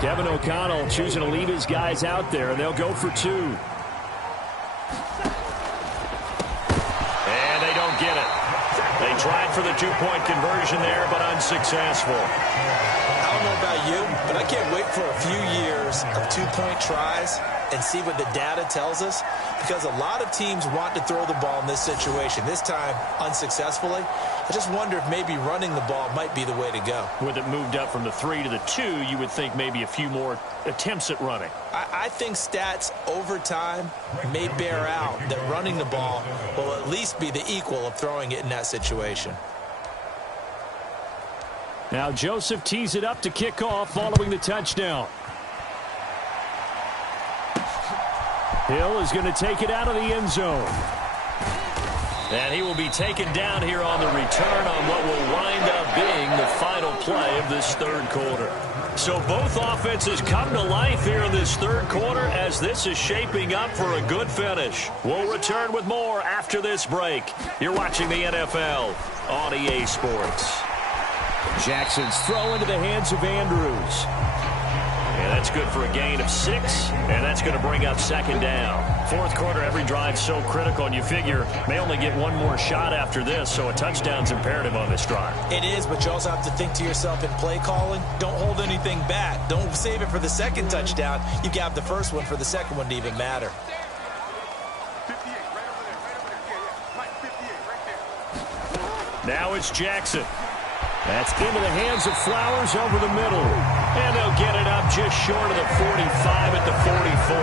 Kevin O'Connell choosing to leave his guys out there, and they'll go for 2. And they don't get it. They tried for the 2-point conversion there, but unsuccessful. I don't know about you, but I can't wait for a few years of 2-point tries and see what the data tells us, because a lot of teams want to throw the ball in this situation. This time, unsuccessfully. I just wonder if maybe running the ball might be the way to go. With it moved up from the 3 to the 2, you would think maybe a few more attempts at running. I think stats over time may bear out that running the ball will at least be the equal of throwing it in that situation. Now Joseph tees it up to kick off following the touchdown. Hill is going to take it out of the end zone. And he will be taken down here on the return on what will wind up being the final play of this third quarter. So both offenses come to life here in this third quarter as this is shaping up for a good finish. We'll return with more after this break. You're watching the NFL on EA Sports. Jackson's throw into the hands of Andrews. And that's good for a gain of 6, and that's going to bring up second down. Fourth quarter, every drive so critical, and you figure may only get one more shot after this, so a touchdown's imperative on this drive. It is, but you also have to think to yourself in play calling, don't hold anything back. Don't save it for the second touchdown. You got the first one for the second one to even matter. Now it's Jackson. That's into the hands of Flowers over the middle. And they'll get it up just short of the 45 at the 44.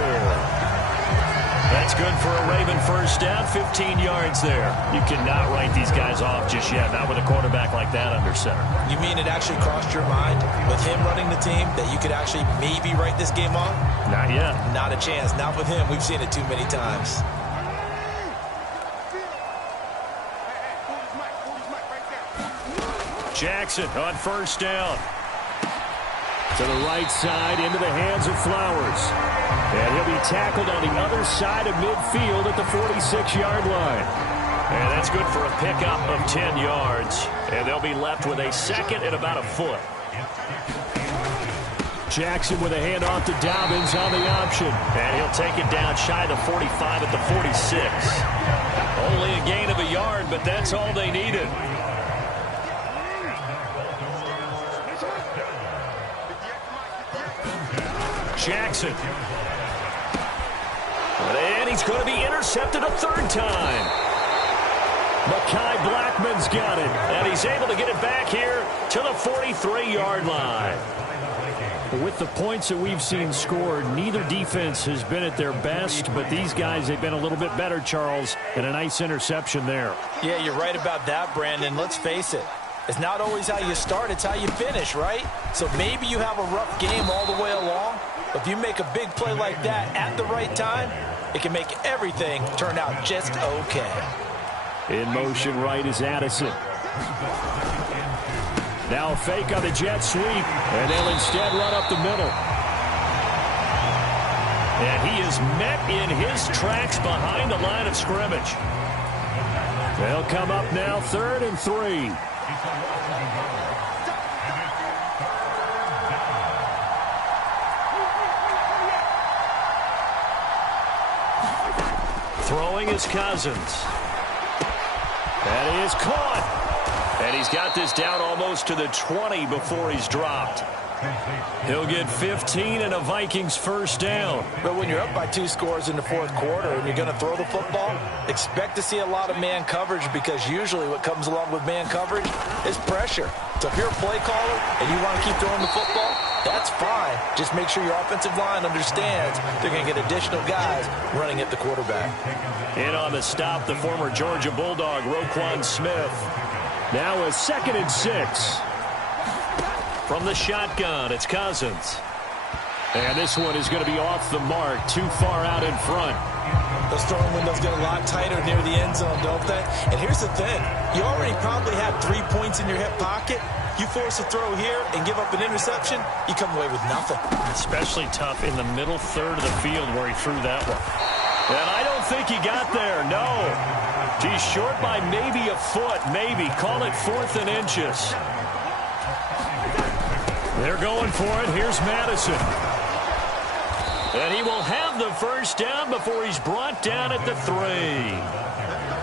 That's good for a Raven first down, 15 yards there. You cannot write these guys off just yet, not with a quarterback like that under center. You mean it actually crossed your mind with him running the team that you could actually maybe write this game off? Not yet. Not a chance. Not with him. We've seen it too many times. Jackson on first down. To the right side, into the hands of Flowers. And he'll be tackled on the other side of midfield at the 46-yard line. And that's good for a pickup of 10 yards. And they'll be left with a second and about a foot. Jackson with a handoff to Dobbins on the option. And he'll take it down shy of the 45 at the 46. Only a gain of a yard, but that's all they needed. Jackson. And he's going to be intercepted a third time. Mekhi Blackman's got it. And he's able to get it back here to the 43-yard line. With the points that we've seen scored, neither defense has been at their best, but these guys, they've been a little bit better, Charles, and a nice interception there. Yeah, you're right about that, Brandon. Let's face it. It's not always how you start, it's how you finish, right? So maybe you have a rough game all the way along, but if you make a big play like that at the right time, it can make everything turn out just okay. In motion right is Addison. Now a fake on the jet sweep, and they'll instead run up the middle. And he is met in his tracks behind the line of scrimmage. They'll come up now 3rd and 3. Throwing is Cousins. That is caught. And he's got this down almost to the 20 before he's dropped. He'll get 15 and a Vikings first down. But when you're up by 2 scores in the fourth quarter and you're going to throw the football, expect to see a lot of man coverage, because usually what comes along with man coverage is pressure. So if you're a play caller and you want to keep throwing the football, that's fine. Just make sure your offensive line understands they're going to get additional guys running at the quarterback. In on the stop, the former Georgia Bulldog, Roquan Smith. Now a 2nd and 6. From the shotgun, it's Cousins. And this one is going to be off the mark, too far out in front. Those throwing windows get a lot tighter near the end zone, don't they? And here's the thing. You already probably have 3 points in your hip pocket. You force a throw here and give up an interception, you come away with nothing. Especially tough in the middle third of the field where he threw that one. And I don't think he got there, no. He's short by maybe a foot, maybe. Call it 4th and inches. They're going for it. Here's Madison. And he will have the first down before he's brought down at the 3.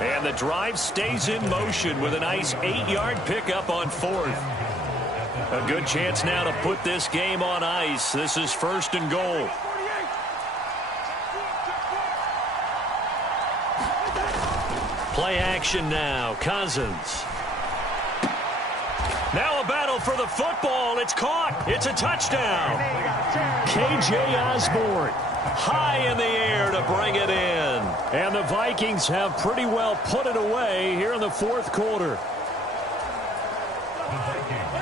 And the drive stays in motion with a nice 8-yard pickup on 4th. A good chance now to put this game on ice. This is 1st and goal. Play action now. Cousins. Now a battle for the football. It's caught. It's a touchdown. K.J. Osborne high in the air to bring it in. And the Vikings have pretty well put it away here in the fourth quarter.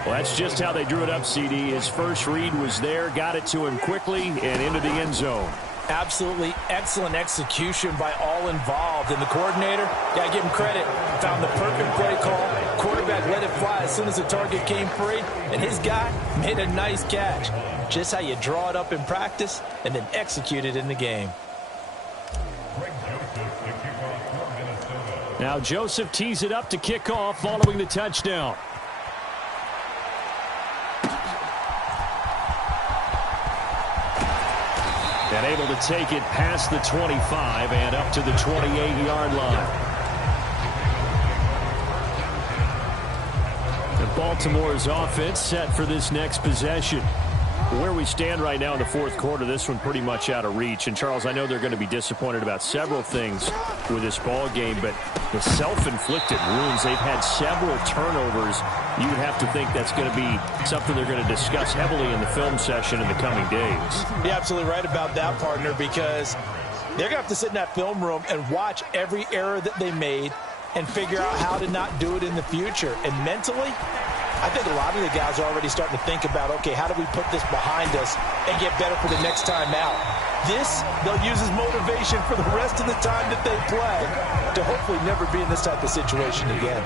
Well, that's just how they drew it up, CD. His first read was there, got it to him quickly, and into the end zone. Absolutely excellent execution by all involved. And the coordinator, got to give him credit, found the perfect play call. Quarterback let it fly as soon as the target came free, and his guy made a nice catch. Just how you draw it up in practice and then execute it in the game. Now Joseph tees it up to kick off following the touchdown. And able to take it past the 25 and up to the 28-yard line. And Baltimore's offense set for this next possession. Where we stand right now in the fourth quarter, this one pretty much out of reach. And, Charles, I know they're going to be disappointed about several things with this ball game, but the self-inflicted wounds, they've had several turnovers. You would have to think that's going to be something they're going to discuss heavily in the film session in the coming days. You're absolutely right about that, partner, because they're going to have to sit in that film room and watch every error that they made and figure out how to not do it in the future. And mentally, I think a lot of the guys are already starting to think about, okay, how do we put this behind us and get better for the next time out? This, they'll use as motivation for the rest of the time that they play to hopefully never be in this type of situation again.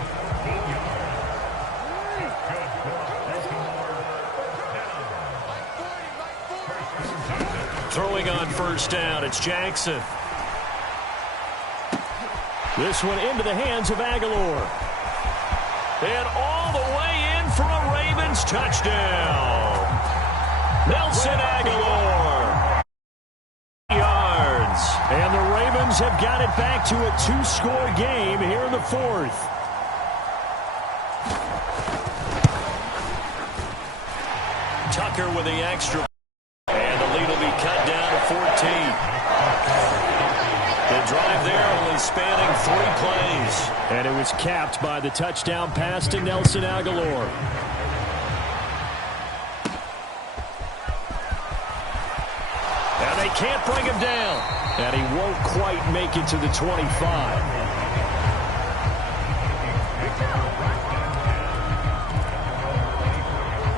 Throwing on first down, it's Jackson. This one into the hands of Aguilar. And all the way in for a Ravens touchdown. Nelson Aguilar. Yards. And the Ravens have got it back to a two-score game here in the fourth. Tucker with the extra. And the lead will be cut down to 14. The drive there only spanning 3 plays. And it was capped by the touchdown pass to Nelson Aguilar. And they can't bring him down. And he won't quite make it to the 25.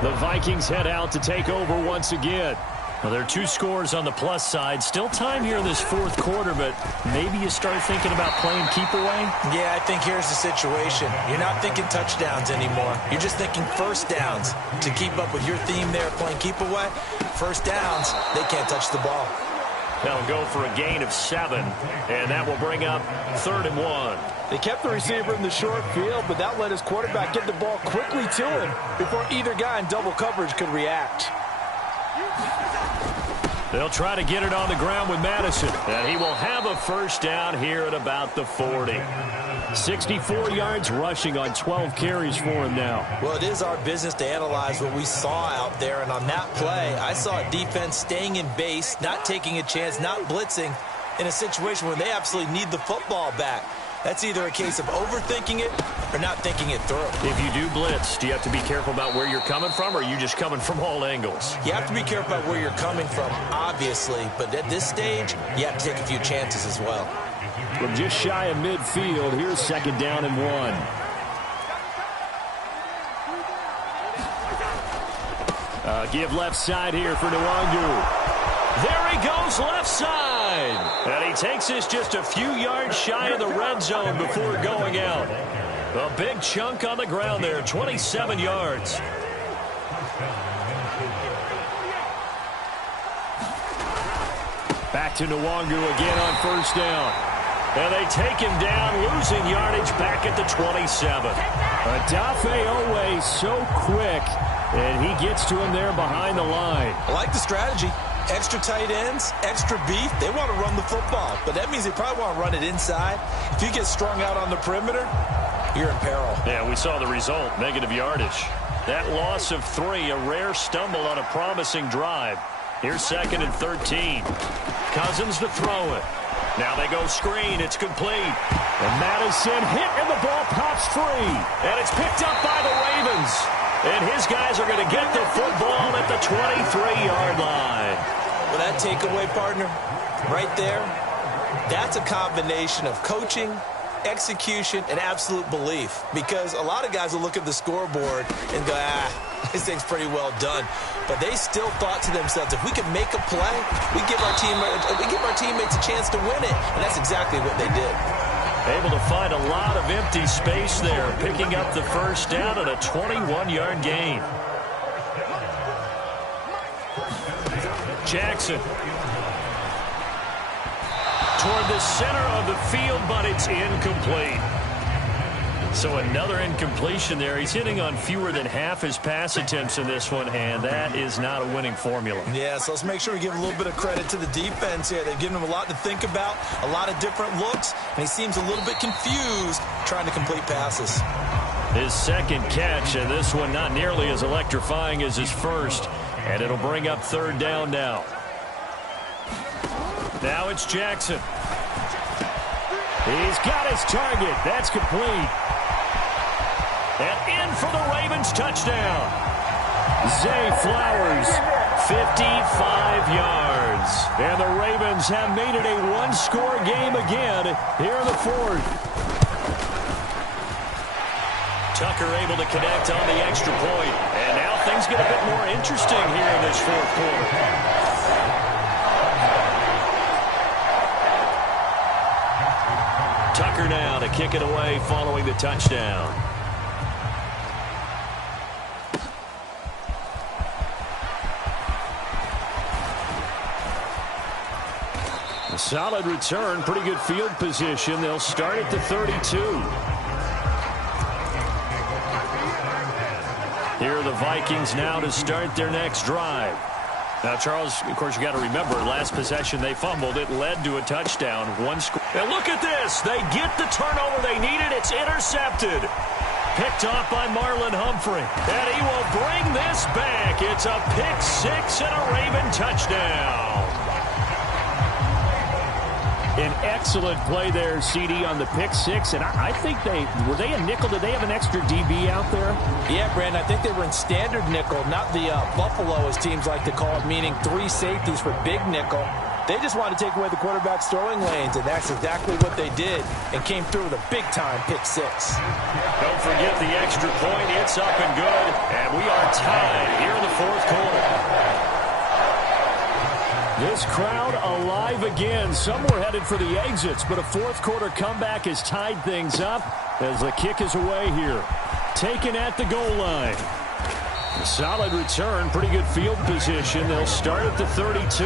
The Vikings head out to take over once again. Well, there are 2 scores on the plus side. Still time here in this fourth quarter, but maybe you start thinking about playing keep away? Yeah, I think here's the situation. You're not thinking touchdowns anymore. You're just thinking first downs. To keep up with your theme there, playing keep away, first downs, they can't touch the ball. They'll go for a gain of 7, and that will bring up 3rd and 1. They kept the receiver in the short field, but that let his quarterback get the ball quickly to him before either guy in double coverage could react. They'll try to get it on the ground with Madison. And he will have a first down here at about the 40. 64 yards rushing on 12 carries for him now. Well, it is our business to analyze what we saw out there. And on that play, I saw a defense staying in base, not taking a chance, not blitzing in a situation where they absolutely need the football back. That's either a case of overthinking it or not thinking it through. If you do blitz, do you have to be careful about where you're coming from, or are you just coming from all angles? You have to be careful about where you're coming from, obviously. But at this stage, you have to take a few chances as well. From just shy of midfield, here's 2nd down and 1. Give left side here for Nwangu. There he goes left side. And he takes this just a few yards shy of the red zone before going out. A big chunk on the ground there, 27 yards. Back to Nwangu again on first down. And they take him down, losing yardage back at the 27. Adafe Owe so quick, and he gets to him there behind the line. I like the strategy. Extra tight ends, extra beef. They want to run the football, but that means they probably want to run it inside. If you get strung out on the perimeter, you're in peril. Yeah, we saw the result, negative yardage. That loss of 3, a rare stumble on a promising drive. Here's 2nd and 13. Cousins to throw it. Now they go screen. It's complete. And Madison hit, and the ball pops free. And it's picked up by the Ravens. And his guys are going to get the football at the 23-yard line. Well, that takeaway, partner, right there, that's a combination of coaching execution, and absolute belief. Because a lot of guys will look at the scoreboard and go, this thing's pretty well done. But they still thought to themselves, if we could make a play, we give our teammates a chance to win it. And that's exactly what they did. Able to find a lot of empty space there, picking up the first down and a 21-yard gain. Jackson. Toward the center of the field, but it's incomplete. So another incompletion there. He's hitting on fewer than half his pass attempts in this one, and that is not a winning formula. Yeah, so let's make sure we give a little bit of credit to the defense here. They've given him a lot to think about, a lot of different looks, and he seems a little bit confused trying to complete passes. His second catch, and this one not nearly as electrifying as his first, and it'll bring up third down now. Now it's Jackson. He's got his target. That's complete. And in for the Ravens touchdown. Zay Flowers, 55 yards. And the Ravens have made it a one-score game again here in the fourth. Tucker able to connect on the extra point. And now things get a bit more interesting here in this fourth quarter. Tucker now to kick it away following the touchdown. A solid return, pretty good field position. They'll start at the 32. Here are the Vikings now to start their next drive. Now, Charles, of course, you got to remember, last possession they fumbled. It led to a touchdown. One score. And look at this. They get the turnover they needed. It's intercepted. Picked off by Marlon Humphrey. And he will bring this back. It's a pick six and a Raven touchdown. An excellent play there, CD, on the pick six. And I think were they a nickel? Did they have an extra DB out there? Yeah, Brandon, I think they were in standard nickel, not the Buffalo, as teams like to call it, meaning three safeties for big nickel. They just wanted to take away the quarterback's throwing lanes, and that's exactly what they did, and came through with a big-time pick six. Don't forget the extra point. It's up and good, and we are tied here in the fourth quarter. This crowd alive again. Some were headed for the exits, but a fourth quarter comeback has tied things up as the kick is away here. Taken at the goal line. A solid return, pretty good field position. They'll start at the 32.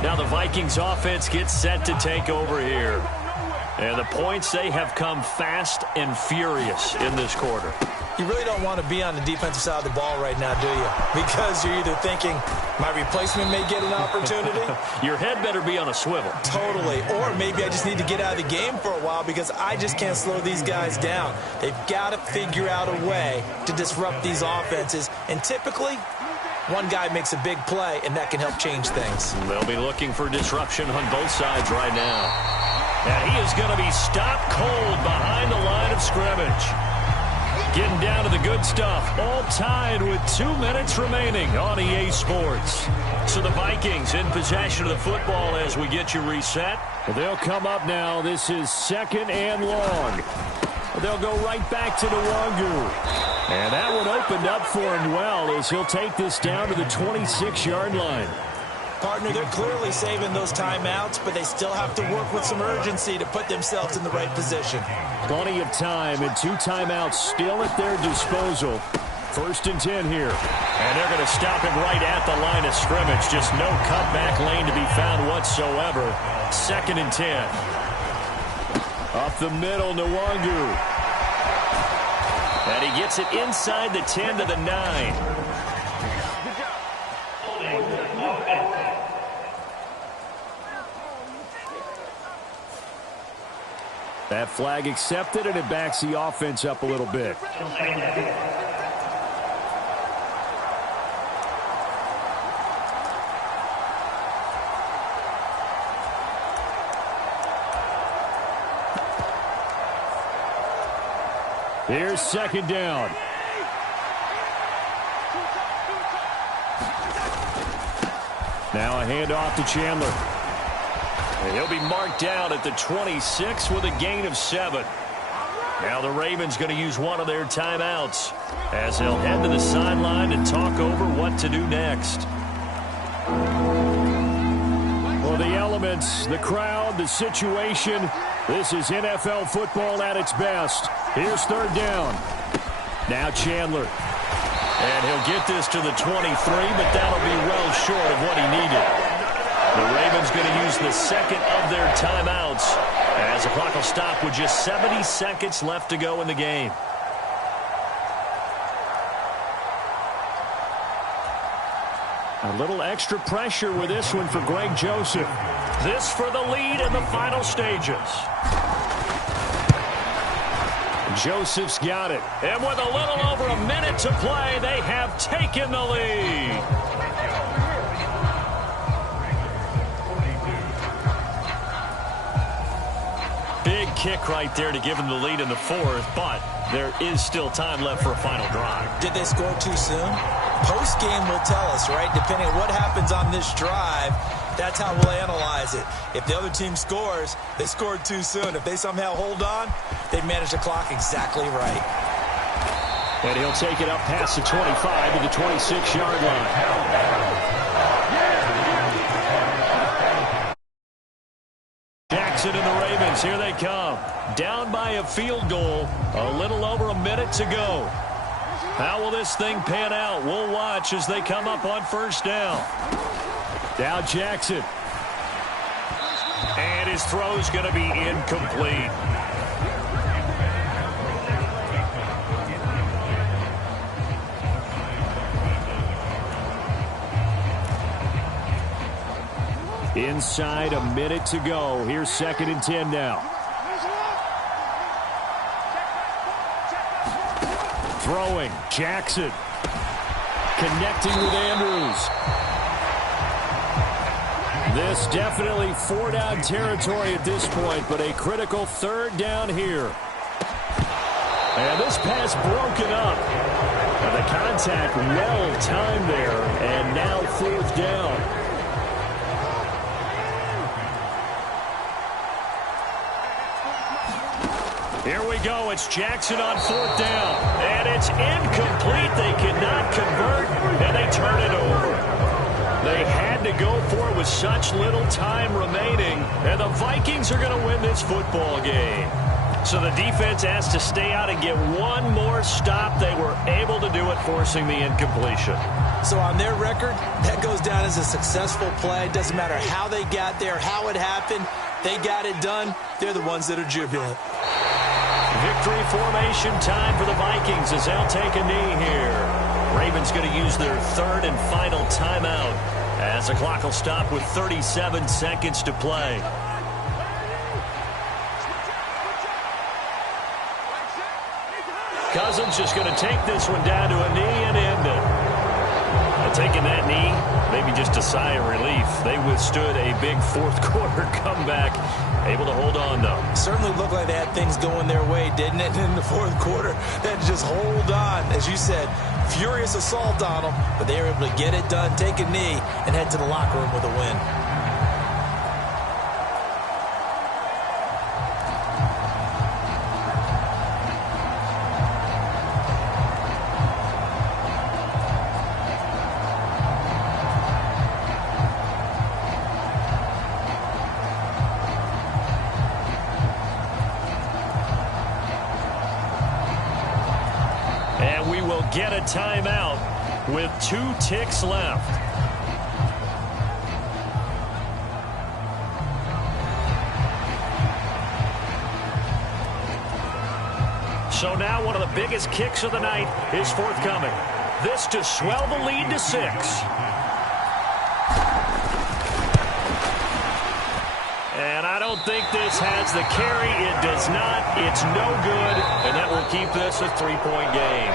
Now the Vikings offense gets set to take over here. And the points, they have come fast and furious in this quarter. You really don't want to be on the defensive side of the ball right now, do you? Because you're either thinking, my replacement may get an opportunity. Your head better be on a swivel. Totally. Or maybe I just need to get out of the game for a while because I just can't slow these guys down. They've got to figure out a way to disrupt these offenses. And typically, one guy makes a big play, and that can help change things. They'll be looking for disruption on both sides right now. And he is going to be stopped cold behind the line of scrimmage. Getting down to the good stuff. All tied with 2 minutes remaining on EA Sports. So the Vikings in possession of the football as we get you reset. They'll come up now. This is second and long. They'll go right back to Nwangu. And that one opened up for him well as he'll take this down to the 26-yard line. Partner, they're clearly saving those timeouts, but they still have to work with some urgency to put themselves in the right position. Plenty of time and 2 timeouts still at their disposal. First and 10 here. And they're going to stop him right at the line of scrimmage. Just no cutback lane to be found whatsoever. Second and 10. Up the middle, Nwangu. And he gets it inside the 10 to the 9. That flag accepted, and it backs the offense up a little bit. Here's second down. Now a handoff to Chandler. And he'll be marked down at the 26 with a gain of 7. Now the Ravens going to use one of their timeouts as they'll head to the sideline and talk over what to do next. Well, the elements, the crowd, the situation, this is NFL football at its best. Here's third down. Now Chandler. And he'll get this to the 23, but that'll be well short of what he needed. The Ravens going to use the second of their timeouts as the clock will stop with just 70 seconds left to go in the game. A little extra pressure with this one for Greg Joseph. This for the lead in the final stages. Joseph's got it. And with a little over a minute to play, they have taken the lead. Big kick right there to give them the lead in the fourth, but there is still time left for a final drive. Did they score too soon? Post-game will tell us, right? Depending on what happens on this drive, that's how we'll analyze it. If the other team scores, they scored too soon. If they somehow hold on, they manage the clock exactly right. And he'll take it up past the 25 to the 26-yard line. Jackson and the Ravens, here they come. Down by a field goal, a little over a minute to go. How will this thing pan out? We'll watch as they come up on first down. Now Jackson. And his throw's going to be incomplete. Inside a minute to go. Here's 2nd and 10 now. Throwing, Jackson. Connecting with Andrews. This definitely 4-down territory at this point, but a critical 3rd down here. And this pass broken up. And the contact well timed there, and now 4th down. Here we go. It's Jackson on 4th down. And it's incomplete. They cannot convert, and they turn it over. They had to go for it with such little time remaining, and the Vikings are going to win this football game. So the defense has to stay out and get one more stop. They were able to do it, forcing the incompletion. So on their record, that goes down as a successful play. Doesn't matter how they got there, how it happened. They got it done. They're the ones that are jubilant. Victory formation time for the Vikings as they'll take a knee here. Ravens going to use their 3rd and final timeout as the clock will stop with 37 seconds to play. Cousins just going to take this one down to a knee and end it. And taking that knee, maybe just a sigh of relief. They withstood a big 4th quarter comeback. Able to hold on, though. Certainly looked like they had things going their way, didn't it? In the 4th quarter, they had to just hold on. As you said, furious assault on them, but they were able to get it done, take a knee, and head to the locker room with a win. Get a timeout with 2 ticks left. So now one of the biggest kicks of the night is forthcoming. This to swell the lead to 6. And I don't think this has the carry. It does not. It's no good. And that will keep this a 3-point game.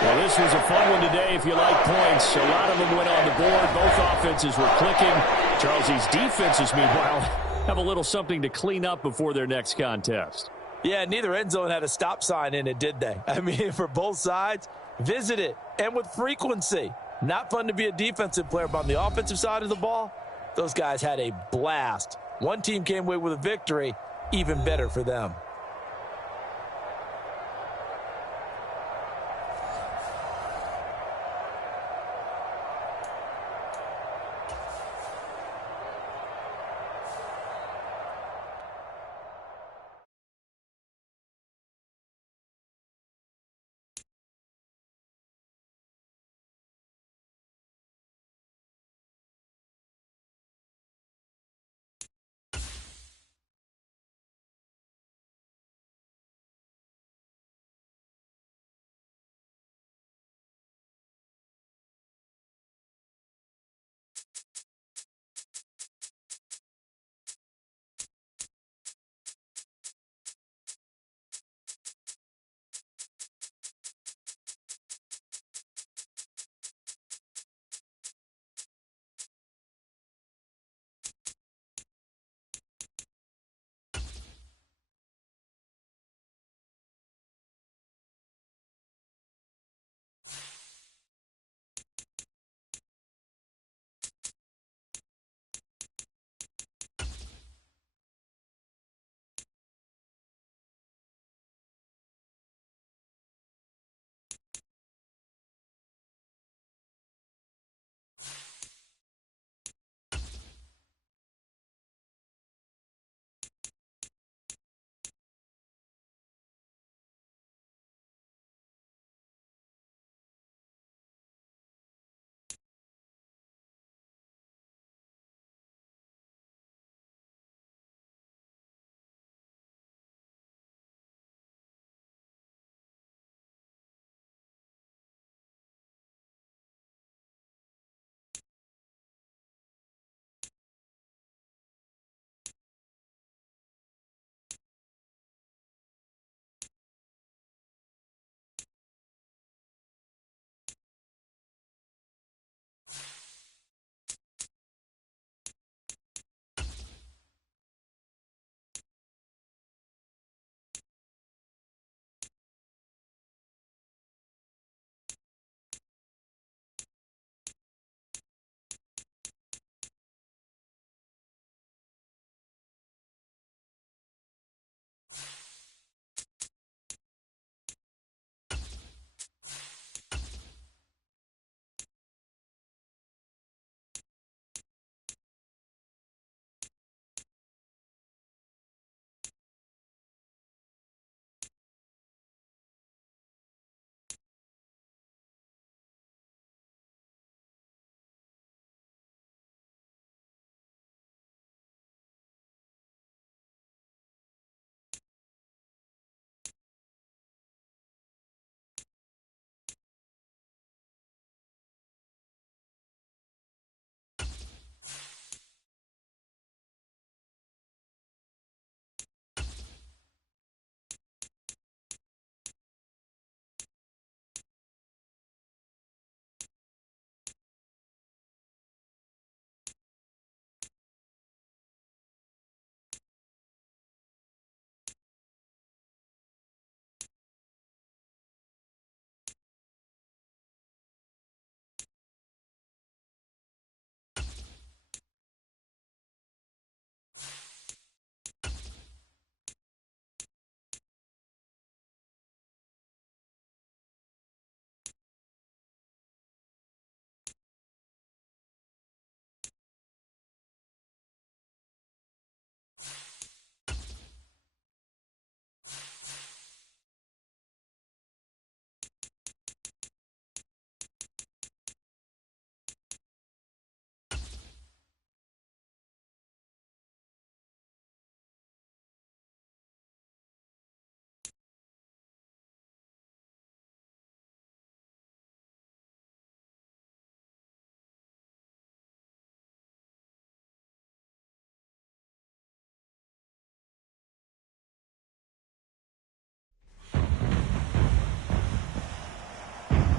Well, this was a fun one today if you like points. A lot of them went on the board. Both offenses were clicking. Charles, these defenses, meanwhile, have a little something to clean up before their next contest. Yeah, neither end zone had a stop sign in it, did they? I mean, for both sides, visit it, and with frequency. Not fun to be a defensive player, but on the offensive side of the ball, those guys had a blast. One team came away with a victory, even better for them.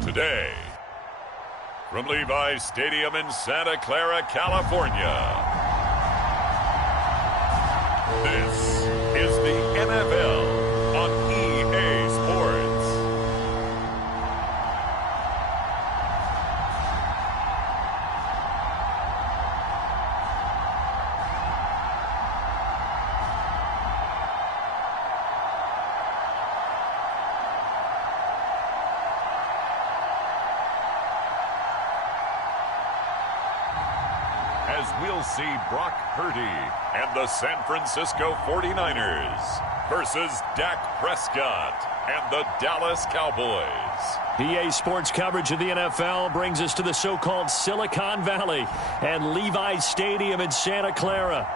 Today, from Levi's Stadium in Santa Clara, California, this is the NFL on EA Sports. as we'll see Brock Purdy and the San Francisco 49ers versus Dak Prescott and the Dallas Cowboys. EA Sports coverage of the NFL brings us to the so-called Silicon Valley and Levi's Stadium in Santa Clara.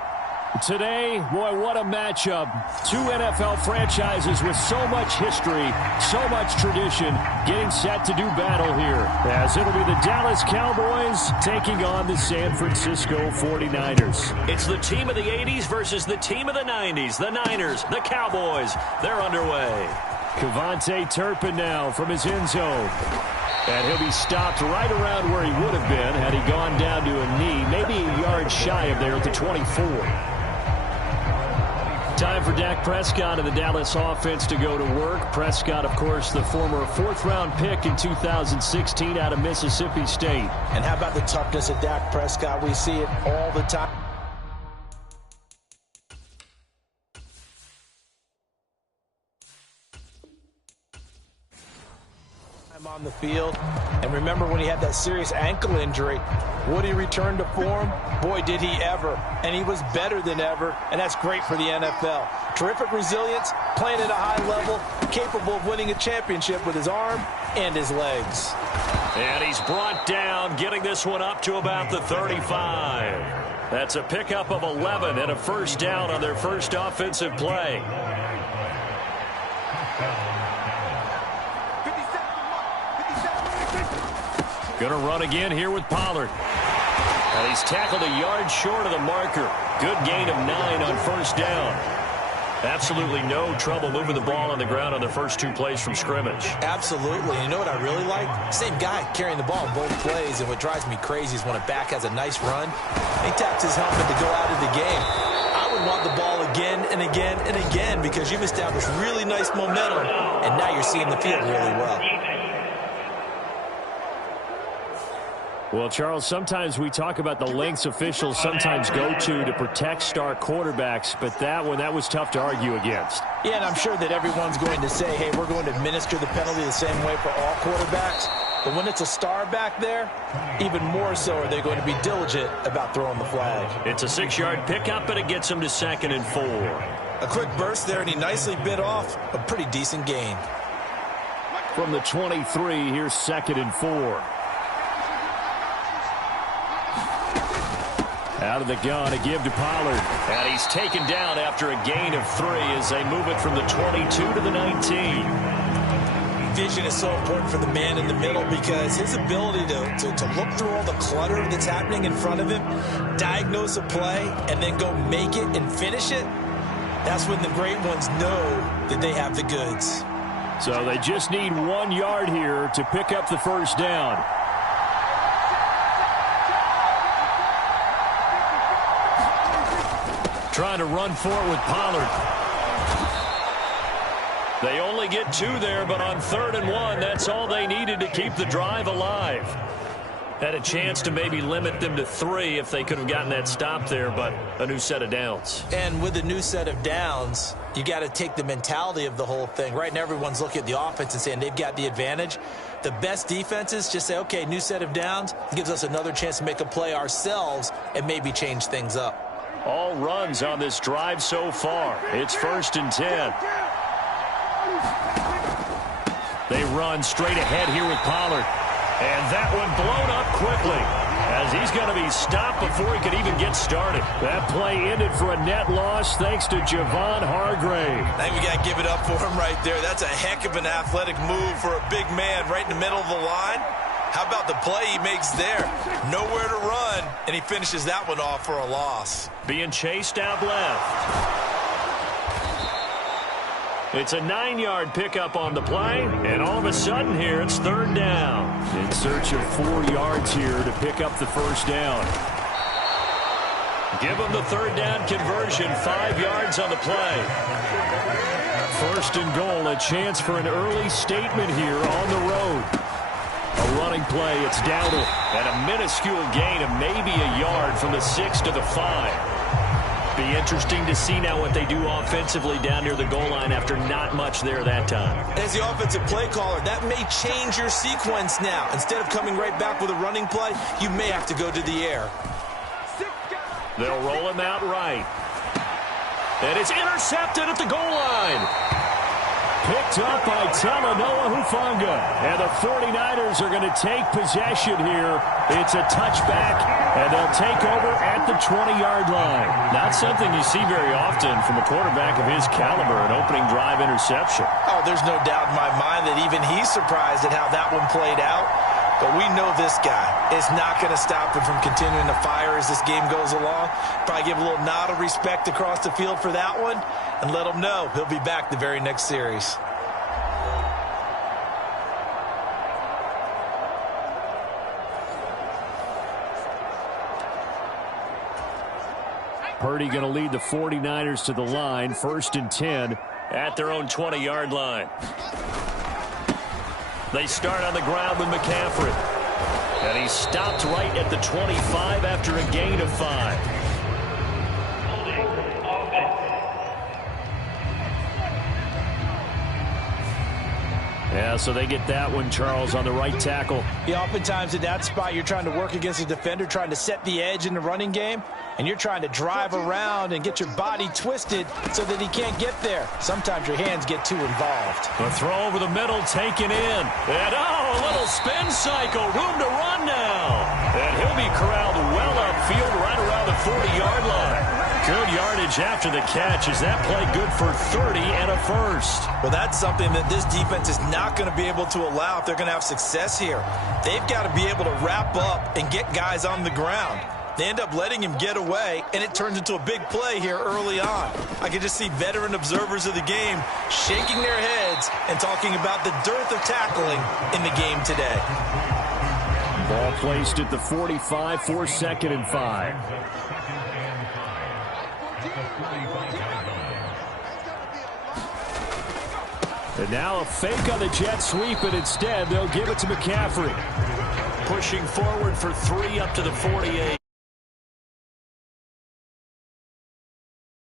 Today, boy, what a matchup. Two NFL franchises with so much history, so much tradition, getting set to do battle here, as it'll be the Dallas Cowboys taking on the San Francisco 49ers. It's the team of the 80s versus the team of the 90s. The Niners, the Cowboys, they're underway. Kevontae Turpin now from his end zone. And he'll be stopped right around where he would have been had he gone down to a knee, maybe a yard shy of there at the 24. Time for Dak Prescott and the Dallas offense to go to work. Prescott, of course, the former fourth-round pick in 2016 out of Mississippi State. And how about the toughness of Dak Prescott? We see it all the time. On the field. And remember when he had that serious ankle injury, would he return to form? Boy, did he ever. And he was better than ever, and that's great for the NFL. Terrific resilience, playing at a high level, capable of winning a championship with his arm and his legs. And he's brought down, getting this one up to about the 35. That's a pickup of 11 and a first down on their first offensive play. Going to run again here with Pollard. And he's tackled a yard short of the marker. Good gain of 9 on first down. Absolutely no trouble moving the ball on the ground on the first 2 plays from scrimmage. Absolutely. You know what I really like? Same guy carrying the ball in both plays, and what drives me crazy is when a back has a nice run, he taps his helmet to go out of the game. I would want the ball again and again and again because you've established really nice momentum, and now you're seeing the field really well. Well, Charles, sometimes we talk about the lengths officials sometimes go to protect star quarterbacks, but that was tough to argue against. Yeah, and I'm sure that everyone's going to say, hey, we're going to administer the penalty the same way for all quarterbacks. But when it's a star back there, even more so are they going to be diligent about throwing the flag. It's a 6-yard pickup, and it gets him to 2nd and 4. A quick burst there, and he nicely bit off a pretty decent gain. From the 23, here's 2nd and 4. Out of the gun, a give to Pollard. And he's taken down after a gain of 3 as they move it from the 22 to the 19. Vision is so important for the man in the middle because his ability to look through all the clutter that's happening in front of him, diagnose a play, and then go make it and finish it, that's when the great ones know that they have the goods. So they just need 1 yard here to pick up the first down. Trying to run for it with Pollard. They only get 2 there, but on 3rd and 1, that's all they needed to keep the drive alive. Had a chance to maybe limit them to 3 if they could have gotten that stop there, but a new set of downs. And with a new set of downs, you got to take the mentality of the whole thing. Right now, everyone's looking at the offense and saying they've got the advantage. The best defenses just say, okay, new set of downs. It gives us another chance to make a play ourselves and maybe change things up. All runs on this drive so far. It's 1st and 10. They run straight ahead here with Pollard. And that one blown up quickly as he's going to be stopped before he could even get started. That play ended for a net loss thanks to Javon Hargrave. I think we got to give it up for him right there. That's a heck of an athletic move for a big man right in the middle of the line. How about the play he makes there? Nowhere to run, and he finishes that one off for a loss. Being chased out left. It's a 9-yard pickup on the play, and all of a sudden here it's 3rd down. In search of 4 yards here to pick up the first down. Give them the 3rd down conversion, 5 yards on the play. 1st and goal, a chance for an early statement here on the road. A running play, it's Dowdle, and a minuscule gain of maybe a yard from the 6 to the 5. Be interesting to see now what they do offensively down near the goal line after not much there that time. As the offensive play caller, that may change your sequence now. Instead of coming right back with a running play, you may have to go to the air. They'll roll him out right. And it's intercepted at the goal line. Picked up by Talanoa Hufanga. And the 49ers are going to take possession here. It's a touchback, and they'll take over at the 20-yard line. Not something you see very often from a quarterback of his caliber, an opening drive interception. Oh, there's no doubt in my mind that even he's surprised at how that one played out. But we know this guy is not going to stop him from continuing to fire as this game goes along. Probably give a little nod of respect across the field for that one and let him know he'll be back the very next series. Purdy going to lead the 49ers to the line, 1st and 10 at their own 20-yard line. They start on the ground with McCaffrey. And he stopped right at the 25 after a gain of 5. Yeah, so they get that one, Charles, on the right tackle. Yeah, oftentimes in that spot, you're trying to work against a defender, trying to set the edge in the running game, and you're trying to drive around and get your body twisted so that he can't get there. Sometimes your hands get too involved. A throw over the middle, taken in. And, oh, a little spin cycle, room to run now. And he'll be corralled well upfield right around the 40-yard line. Good yardage after the catch. Is that play good for 30 and a first? Well, that's something that this defense is not going to be able to allow if they're going to have success here. They've got to be able to wrap up and get guys on the ground. They end up letting him get away, and it turns into a big play here early on. I can just see veteran observers of the game shaking their heads and talking about the dearth of tackling in the game today. Ball placed at the 45 for 2nd and 5. And now a fake on the jet sweep, and instead they'll give it to McCaffrey. Pushing forward for 3 up to the 48.